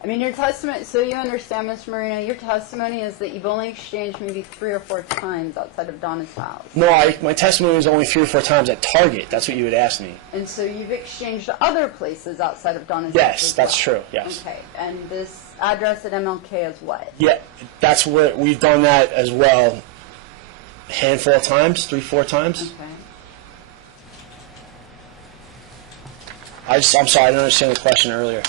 I mean, your testimony, so you understand, Mr. Marino, your testimony is that you've only exchanged maybe 3 or 4 times outside of Donna's house. No, my testimony was only 3 or 4 times at Target. That's what you would ask me. And so you've exchanged other places outside of Donna's house Yes, as that's well. true, yes. Okay, and this address at MLK is what? Yeah, that's where we've done that as well. A handful of times, 3, 4 times. Okay. I'm sorry, I didn't understand the question earlier.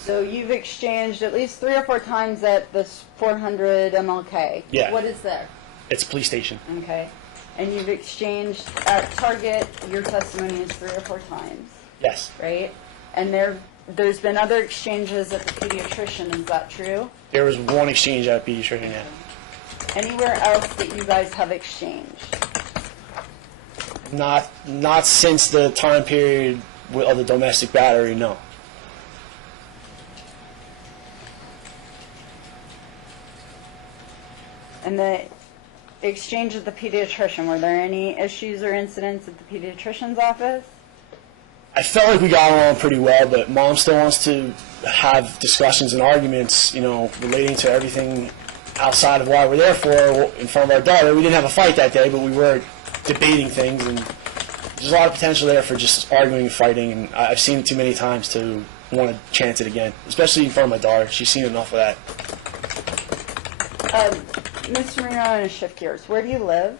So you've exchanged at least 3 or 4 times at this 400 MLK. Yeah. What is there? It's a police station. Okay. And you've exchanged at Target, your testimony is 3 or 4 times, Yes. right? And there's been other exchanges at the pediatrician, is that true? There was one exchange at a pediatrician, yeah. Anywhere else that you guys have exchanged? Not since the time period of the domestic battery, no. And the exchange at the pediatrician, were there any issues or incidents at the pediatrician's office? I felt like we got along pretty well, but Mom still wants to have discussions and arguments, relating to everything outside of why we're there for in front of our daughter. We didn't have a fight that day, but we were debating things, and there's a lot of potential there for just arguing and fighting, and I've seen it too many times to want to chance it again, especially in front of my daughter. She's seen enough of that. Mr. Marino, I'm going to shift gears. Where do you live?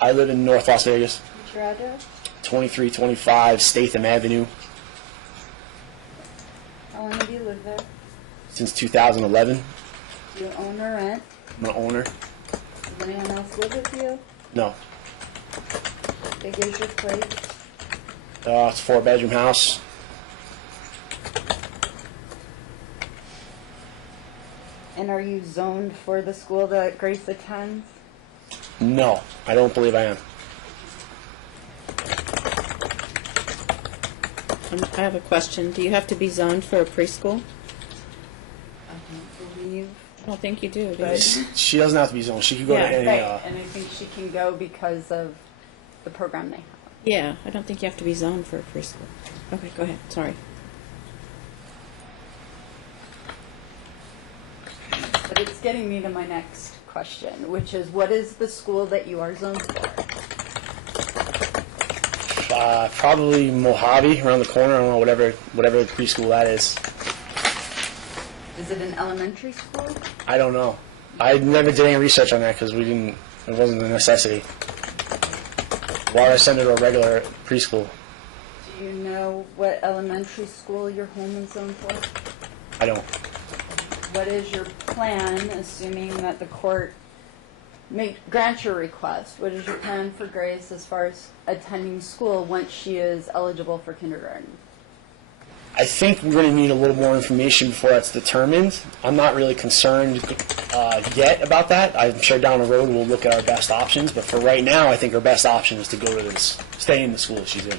I live in North Las Vegas, What's your address? 2325 Statham Avenue, How long have you lived there? since 2011. Do you own or rent? I'm an owner. Does anyone else live with you? No. How big is your place? It's a 4-bedroom house. And are you zoned for the school that Grace attends? No, I don't believe I am. I have a question. Do you have to be zoned for a preschool? I don't believe. I don't think you do, do you? She doesn't have to be zoned. She could go Yeah. to any. Right, and I think she can go because of the program they have. Yeah, I don't think you have to be zoned for a preschool. Okay, go ahead. Sorry. But it's getting me to my next question, which is, what is the school that you are zoned for? Probably Mojave around the corner. I don't know, whatever preschool that is. Is it an elementary school? I don't know. I never did any research on that because it wasn't a necessity. Why would I send her to a regular preschool? Do you know what elementary school your home is zoned for? I don't. What is your plan, assuming that the court grant your request? What is your plan for Grace as far as attending school once she is eligible for kindergarten? I think we're going to need a little more information before that's determined. I'm not really concerned yet about that. I'm sure down the road we'll look at our best options, but for right now, I think our best option is to go to stay in the school that she's in.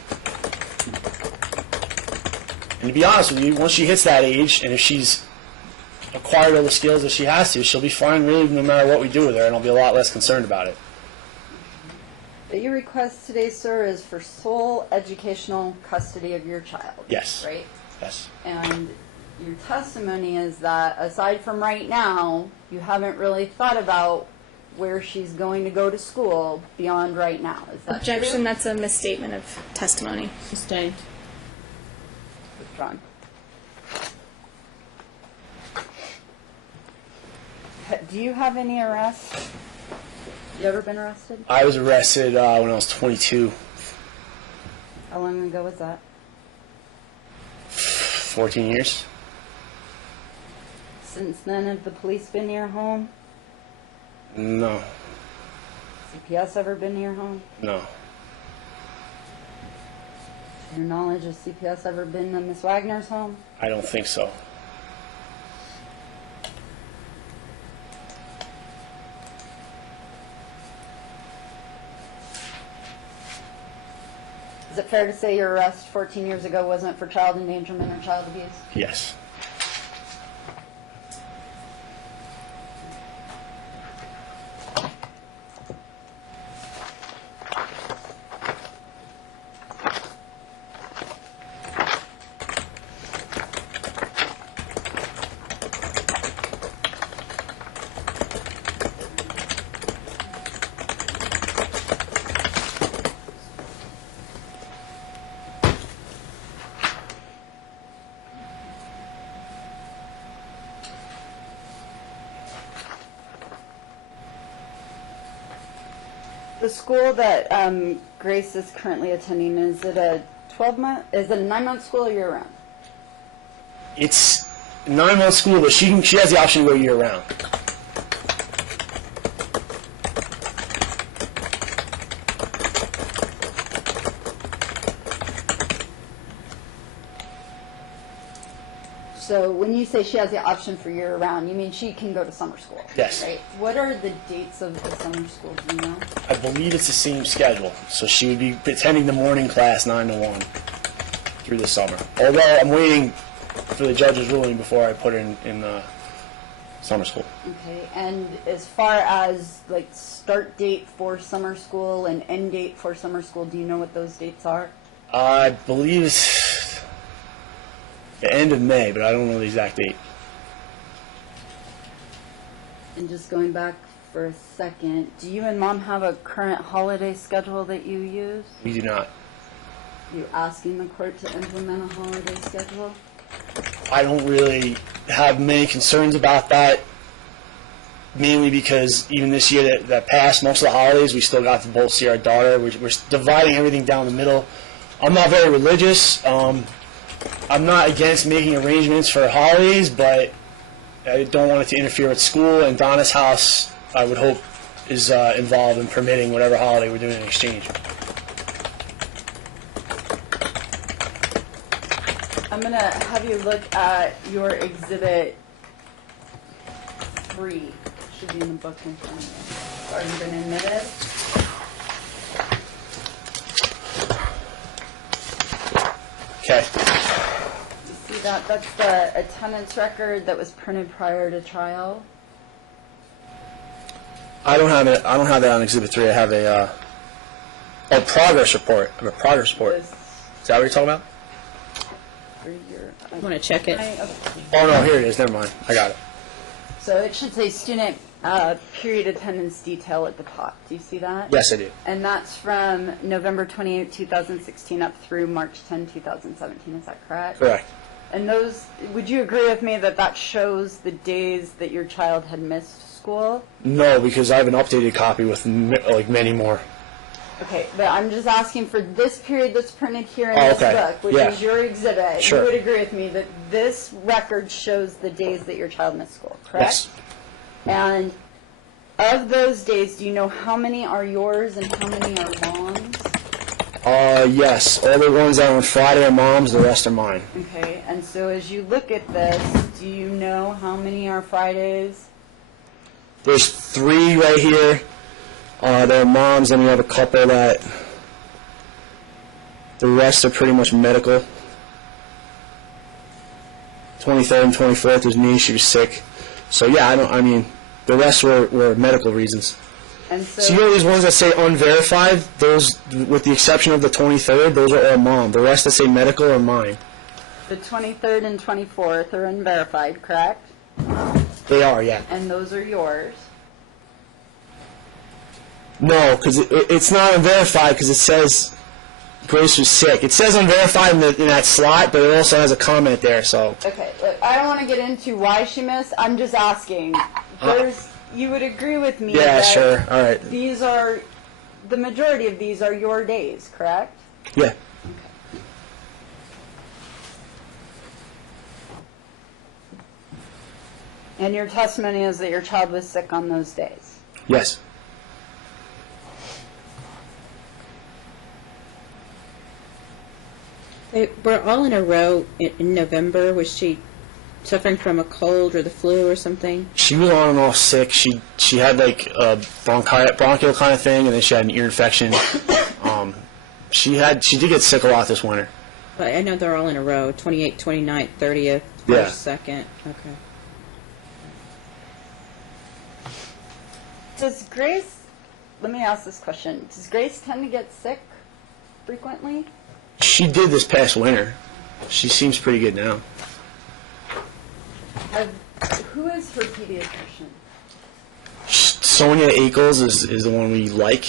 And to be honest with you, once she hits that age, and if she's acquired all the skills that she has to, she'll be fine really no matter what we do with her, and I'll be a lot less concerned about it. But your request today, sir, is for sole educational custody of your child. Yes. Right? Yes. And your testimony is that aside from right now, you haven't really thought about where she's going to go to school beyond right now. Is that Objection, true? that's a misstatement of testimony. Sustained. Withdrawn. Do you have any arrests? You ever been arrested? I was arrested when I was 22, How long ago was that? 14 years. Since then, have the police been to your home? No, CPS ever been to your home? no, To your knowledge, has CPS ever been to Miss Wagner's home? I don't think so. Is Is it fair to say your arrest 14 years ago wasn't for child endangerment or child abuse? Yes. The school that Grace is currently attending, is it a 12-month, is it a 9-month school or year-round? It's 9-month school, but she has the option to go year-round. So when you say she has the option for year-round, you mean she can go to summer school? Yes. Right? What are the dates of the summer school, do you know? I believe it's the same schedule, so she would be attending the morning class 9 to 1 through the summer. Although I'm waiting for the judge's ruling before I put her in summer school. Okay, and as far as like start date for summer school and end date for summer school, do you know what those dates are? I believe it's the end of May, but I don't know the exact date. And just going back for a second, do you and Mom have a current holiday schedule that you use? We do not. Are you asking the court to implement a holiday schedule? I don't really have many concerns about that, mainly because even this year that passed, most of the holidays, we still got to both see our daughter. We're dividing everything down the middle. I'm not very religious. I'm not against making arrangements for holidays, but I don't want it to interfere with school, and Donna's house, I would hope, is involved in permitting whatever holiday we're doing in exchange. I'm going to have you look at your Exhibit 3. It should be in the book in front of you. Are you going to admit it? Okay. You see that? That's the attendance record that was printed prior to trial. I don't have it. I don't have that on Exhibit 3. I have a progress report. I have a progress report. This Is that what you're talking about? for your. You want to check it? Oh no, here it is. Never mind. I got it. So it should say student period attendance detail at the top. Do you see that? Yes, I do. And that's from November 28, 2016 up through March 10, 2017. Is that correct? Correct. And those, would you agree with me that that shows the days that your child had missed school? No, because I have an updated copy with like many more. Okay, but I'm just asking for this period that's printed here in Oh, this okay. book, which Yeah. is your exhibit. Sure. You would agree with me that this record shows the days that your child missed school, correct? Yes. And of those days, do you know how many are yours and how many are Mom's? Yes. All the ones that are on Friday are Mom's. The rest are mine. Okay, and so as you look at this, do you know how many are Fridays? There's 3 right here. They're Mom's, and we have a couple that. The rest are pretty much medical. 23rd and 24th was me. She was sick. So yeah, I mean, the rest were medical reasons. And so, So you know these ones that say unverified, those, with the exception of the 23rd, those are all Mom. The rest that say medical are mine. the 23rd and 24th are unverified, correct? They are, yeah. And those are yours. No, because it's not unverified because it says Grace was sick. It says unverified in that slot, but it also has a comment there, so. Okay, look, I don't want to get into why she missed. I'm just asking. You would agree with me Yeah, that sure. All right. these are, the majority of these are your days, correct? Yeah. And your testimony is that your child was sick on those days. Yes. They were all in a row in November. Was she suffering from a cold or the flu or something? She was on and off sick. She had like a bronchial kind of thing, and then she had an ear infection. She did get sick a lot this winter. But I know they're all in a row, 28th, 29th, 30th, 1st, Yeah. 2nd. Okay. Does Grace, let me ask this question, does Grace tend to get sick frequently? She did this past winter. She seems pretty good now. Who is her pediatrician? Sonia Ackles is the one we like.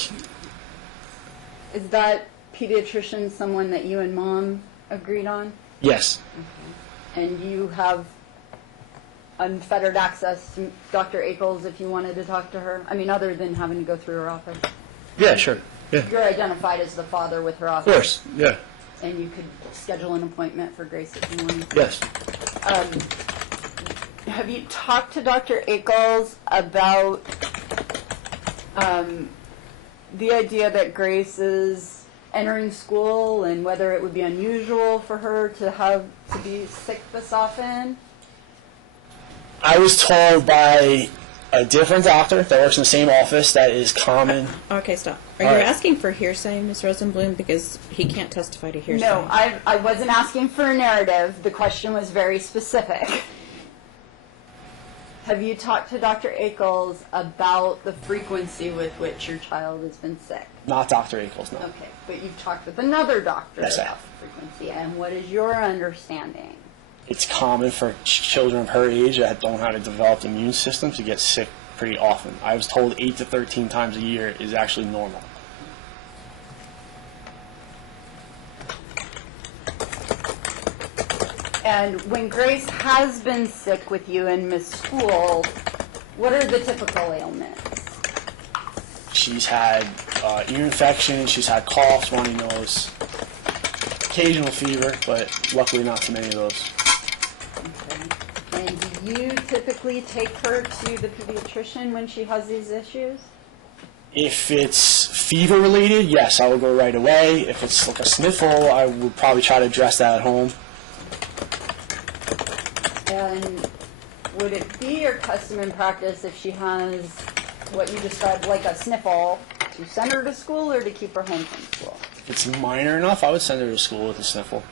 Is that pediatrician someone that you and Mom agreed on? Yes. And you have unfettered access to Dr. Ackles if you wanted to talk to her? I mean, other than having to go through her office? Yeah, sure. Yeah. You're identified as the father with her Of office? course. Yeah. And you could schedule an appointment for Grace if you wanted? Yes. Have you talked to Dr. Ackles about the idea that Grace is entering school and whether it would be unusual for her to be sick this often? I was told by a different doctor that works in the same office that is common. Okay, stop. Are All you right. asking for hearsay, Ms. Rosenblum? Because he can't testify to hearsay. No, I wasn't asking for a narrative. The question was very specific. Have you talked to Dr. Ackles about the frequency with which your child has been sick? Not Dr. Ackles, no. Okay, but you've talked with another doctor Yes, I about have. the frequency, and what is your understanding? It's common for children of her age that don't have a developed immune system to get sick pretty often. I was told 8 to 13 times a year is actually normal. And when Grace has been sick with you and missed school, what are the typical ailments? She's had ear infection, she's had coughs, runny nose, occasional fever, but luckily not too many of those. Okay. And do you typically take her to the pediatrician when she has these issues? If it's fever related, yes, I will go right away. If it's like a sniffle, I would probably try to address that at home. And would it be your custom and practice if she has what you described like a sniffle to send her to school or to keep her home from school? If it's minor enough, I would send her to school with a sniffle.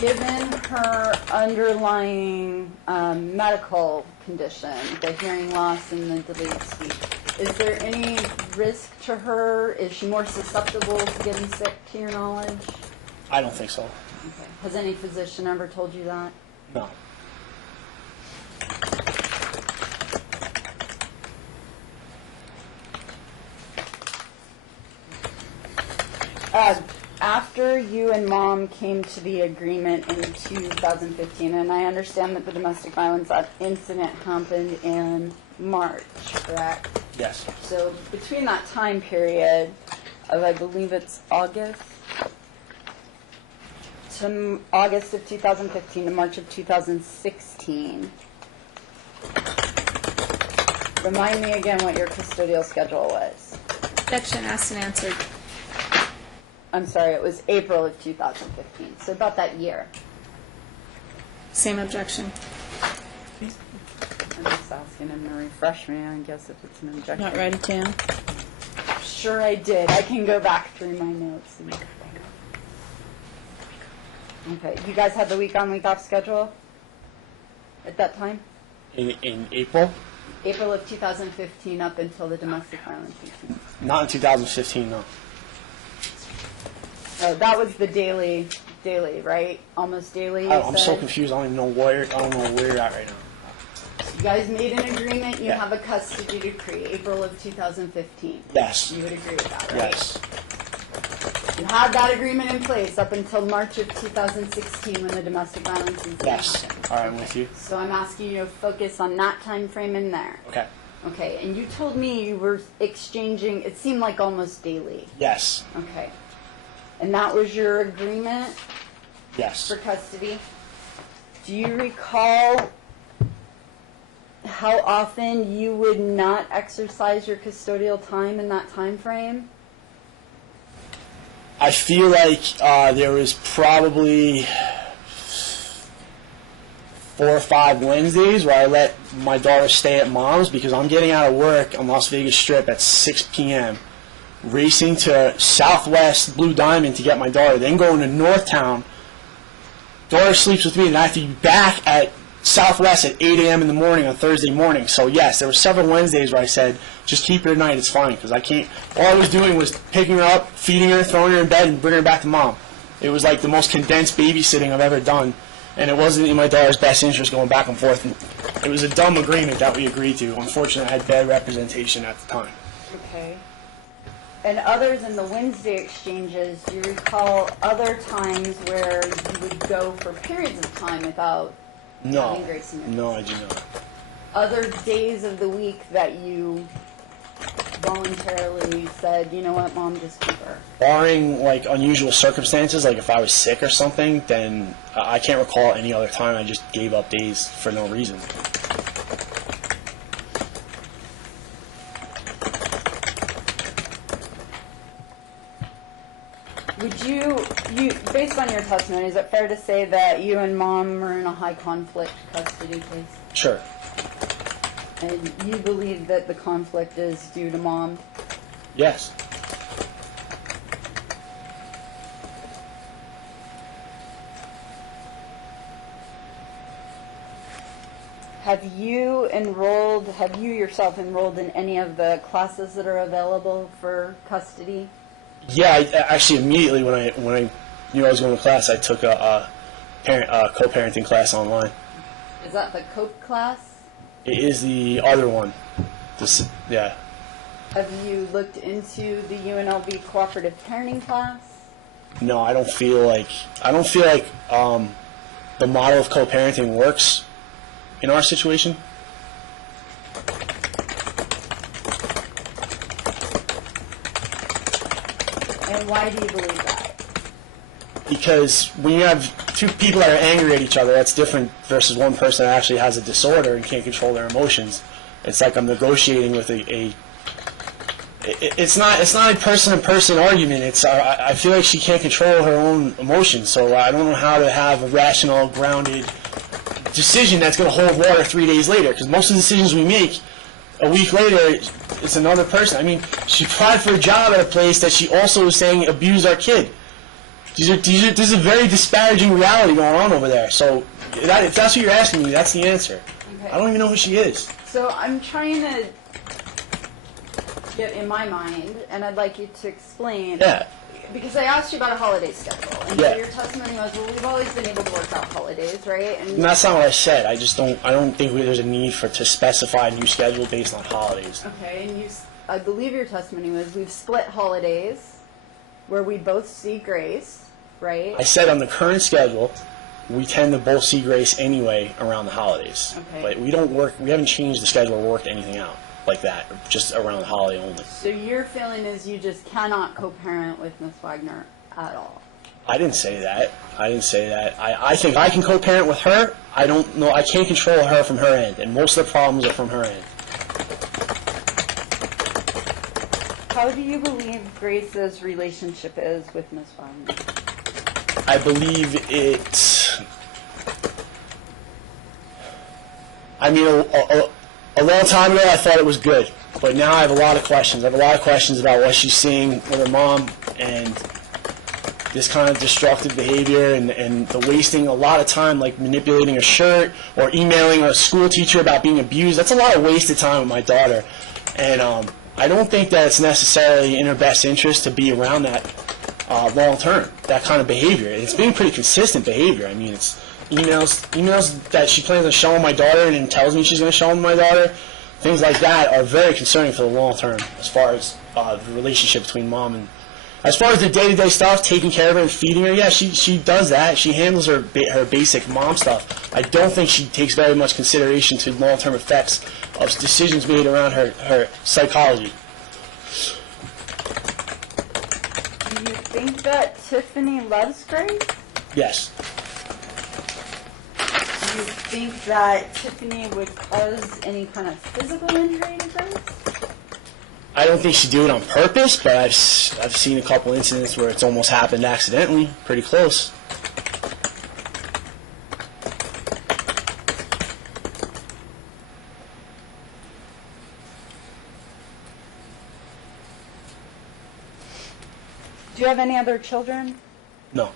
Given her underlying medical condition, the hearing loss and the delayed speech, is there any risk to her? Is she more susceptible to getting sick, to your knowledge? I don't think so. Okay. Has any physician ever told you that? No. After you and Mom came to the agreement in 2015, and I understand that the domestic violence incident happened in March, correct? Yes. So between that time period of, I believe it's August to August of 2015 to March of 2016, remind me again what your custodial schedule was. Objection asked and answered. I'm sorry, it was April of 2015, so about that year. Same objection. I'm just asking him to refresh me, I guess, if it's an objection. Not write it down. Sure I did. I can go back through my notes. Okay, you guys had the week-on, week-off schedule at that time? In April? April of 2015 up until the domestic violence incident. Not in 2015, no. Oh, that was the daily, right? Almost daily, you I'm so said? confused. I don't even know where you're at right now. You guys made an agreement, you Yeah. have a custody decree, April of 2015. Yes. You would agree with that, right? Yes. You had that agreement in place up until March of 2016 when the domestic violence incident Yes. happened. All right, I'm with you. So I'm asking you to focus on that time frame in there. Okay. Okay, and you told me you were exchanging, it seemed like almost daily. Yes. Okay. And that was your agreement Yes. for custody? Do you recall how often you would not exercise your custodial time in that time frame? I feel like there was probably 4 or 5 Wednesdays where I let my daughter stay at Mom's because I'm getting out of work on Las Vegas Strip at 6 p.m. racing to Southwest Blue Diamond to get my daughter, then going to Northtown. Daughter sleeps with me, and I have to be back at Southwest at 8 a.m. in the morning on Thursday morning. So yes, there were several Wednesdays where I said, just keep her at night, it's fine, because I can't. All I was doing was picking her up, feeding her, throwing her in bed, and bringing her back to mom. It was like the most condensed babysitting I've ever done, and it wasn't in my daughter's best interest going back and forth. And it was a dumb agreement that we agreed to. Unfortunately, I had bad representation at the time. Okay. And other than the Wednesday exchanges, do you recall other times where you would go for periods of time without having Grace in your No, I midst? do not. Other days of the week that you voluntarily said, you know what, Mom, just keep her? Barring like unusual circumstances, like if I was sick or something, then I can't recall any other time I just gave up days for no reason. Would you, based on your testimony, is it fair to say that you and Mom are in a high conflict custody case? Sure. And you believe that the conflict is due to Mom? Yes. Have you yourself enrolled in any of the classes that are available for custody? Yeah, actually immediately when I knew I was going to class, I took a co-parenting class online. Is that the COPE class? It is the other one. Yeah. Have you looked into the UNLV cooperative parenting class? No, I don't feel like the model of co-parenting works in our situation. And why do you believe that? Because when you have two people that are angry at each other, that's different versus one person that actually has a disorder and can't control their emotions. It's like I'm negotiating with it's not a person-to-person argument. It's I feel like she can't control her own emotions, so I don't know how to have a rational, grounded decision that's going to hold water 3 days later. Because most of the decisions we make a week later, it's another person. I mean, she applied for a job at a place that she also was saying abused our kid. This is a very disparaging reality going on over there. So if that's what you're asking me, that's the answer. Okay. I don't even know who she is. So I'm trying to get in my mind, and I'd like you to explain. Yeah. Because I asked you about a holiday schedule, and Yeah. so your testimony was, well, we've always been able to work out holidays, right? And that's not what I said. I don't think there's a need to specify a new schedule based on holidays. Okay, and I believe your testimony was we've split holidays where we both see Grace, right? I said on the current schedule, we tend to both see Grace anyway around the holidays. Okay. But we haven't changed the schedule or worked anything out like that, just around the holiday only. So your feeling is you just cannot co-parent with Miss Wagner at all? I didn't say that. I think I can co-parent with her. I don't know. I can't control her from her end, and most of the problems are from her end. How do you believe Grace's relationship is with Miss Wagner? I believe it's. I mean, a long time ago, I thought it was good, but now I have a lot of questions. I have a lot of questions about what she's seeing with her mom and this kind of destructive behavior and the wasting a lot of time, like manipulating a shirt or emailing a school teacher about being abused. That's a lot of wasted time with my daughter, and I don't think that it's necessarily in her best interest to be around that long term, that kind of behavior. It's been pretty consistent behavior. I mean, it's emails that she plans on showing my daughter and then tells me she's going to show them my daughter. Things like that are very concerning for the long term as far as the relationship between mom and. As far as the day-to-day stuff, taking care of her and feeding her, yeah, she does that. She handles her basic mom stuff. I don't think she takes very much consideration to long-term effects of decisions made around her psychology. Do you think that Tiffany loves Grace? Yes. Do you think that Tiffany would cause any kind of physical injury to Grace? I don't think she'd do it on purpose, but I've seen a couple incidents where it's almost happened accidentally, pretty close. you have any other children? No.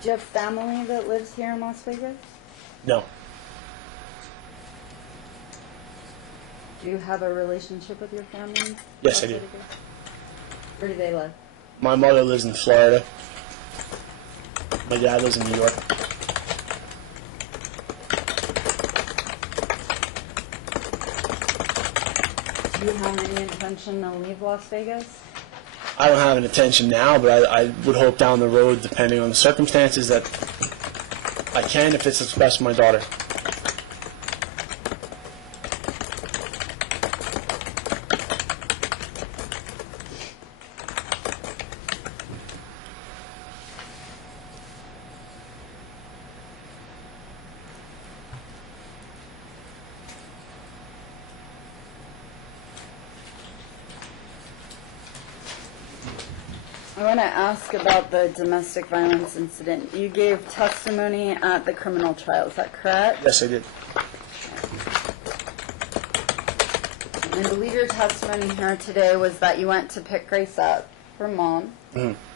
Do you have family that lives here in Las Vegas? No. Do you have a relationship with your family? Yes, I do. Where do they live? My mother lives in Florida. My dad lives in New York. Do you have any intention to leave Las Vegas? I don't have an intention now, but I would hope down the road, depending on the circumstances, that I can if it's what's best for my daughter. I want to ask about the domestic violence incident. You gave testimony at the criminal trial, is that correct? Yes, I did. And I believe your testimony here today was that you went to pick Grace up from Mom,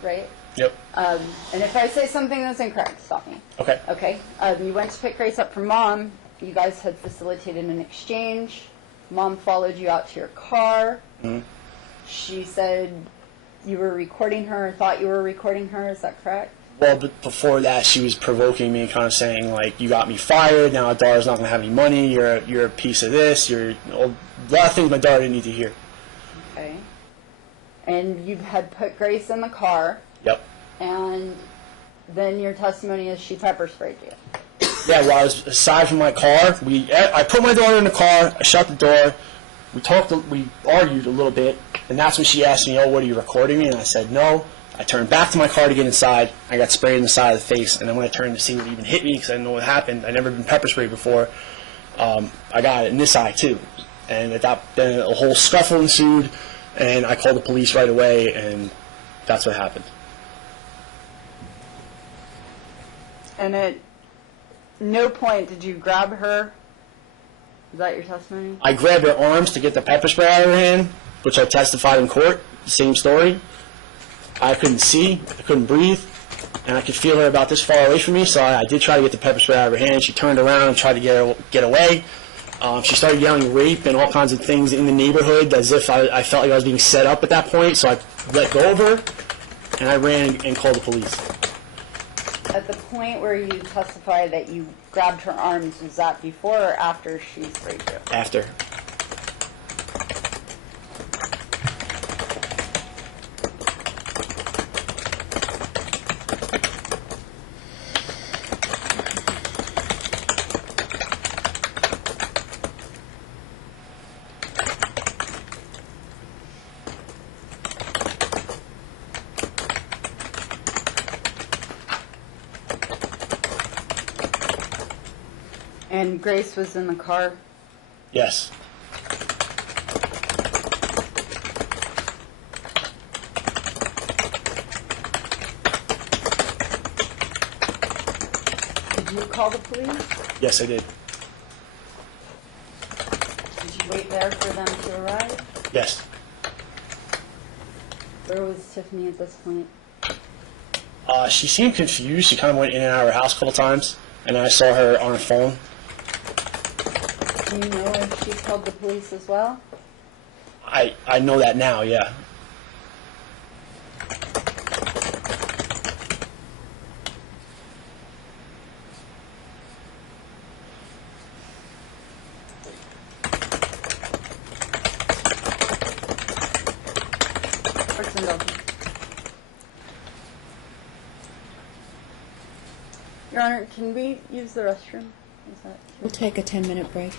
right? Yep. And if I say something that's incorrect, stop me. Okay. Okay. You went to pick Grace up from Mom. You guys had facilitated an exchange. Mom followed you out to your car. She said you were recording her, or thought you were recording her. Is that correct? Well, but before that, she was provoking me, kind of saying, like, you got me fired, now our daughter's not going to have any money, you're a piece of this, a lot of things my daughter didn't need to hear. Okay. And you had put Grace in the car. Yep. And then your testimony is she pepper sprayed you. Yeah, well, I was aside from my car. I put my daughter in the car, I shut the door, we argued a little bit, and that's when she asked me, oh, what, are you recording me? And I said, no. I turned back to my car to get inside. I got sprayed in the side of the face, and then when I turned to see what even hit me, because I didn't know what happened, I'd never been pepper sprayed before, I got it in this eye, too. And then a whole scuffle ensued, and I called the police right away, and that's what happened. And at no point did you grab her? Is that your testimony? I grabbed her arms to get the pepper spray out of her hand, which I testified in court, same story. I couldn't see, I couldn't breathe, and I could feel her about this far away from me, so I did try to get the pepper spray out of her hand. She turned around and tried to get away. She started yelling rape and all kinds of things in the neighborhood, as if I felt like I was being set up at that point, so I let go of her, and I ran and called the police. At the point where you testified that you grabbed her arms, was that before or after she sprayed you? After. And Grace was in the car? Yes. Did you call the police? Yes, I did. Did you wait there for them to arrive? Yes. Where was Tiffany at this point? She seemed confused. She kind of went in and out of her house a couple times, and then I saw her on her phone. Do you know if she called the police as well? I know that now, yeah. Your Honor, can we use the restroom? Is that We'll take a 10-minute break.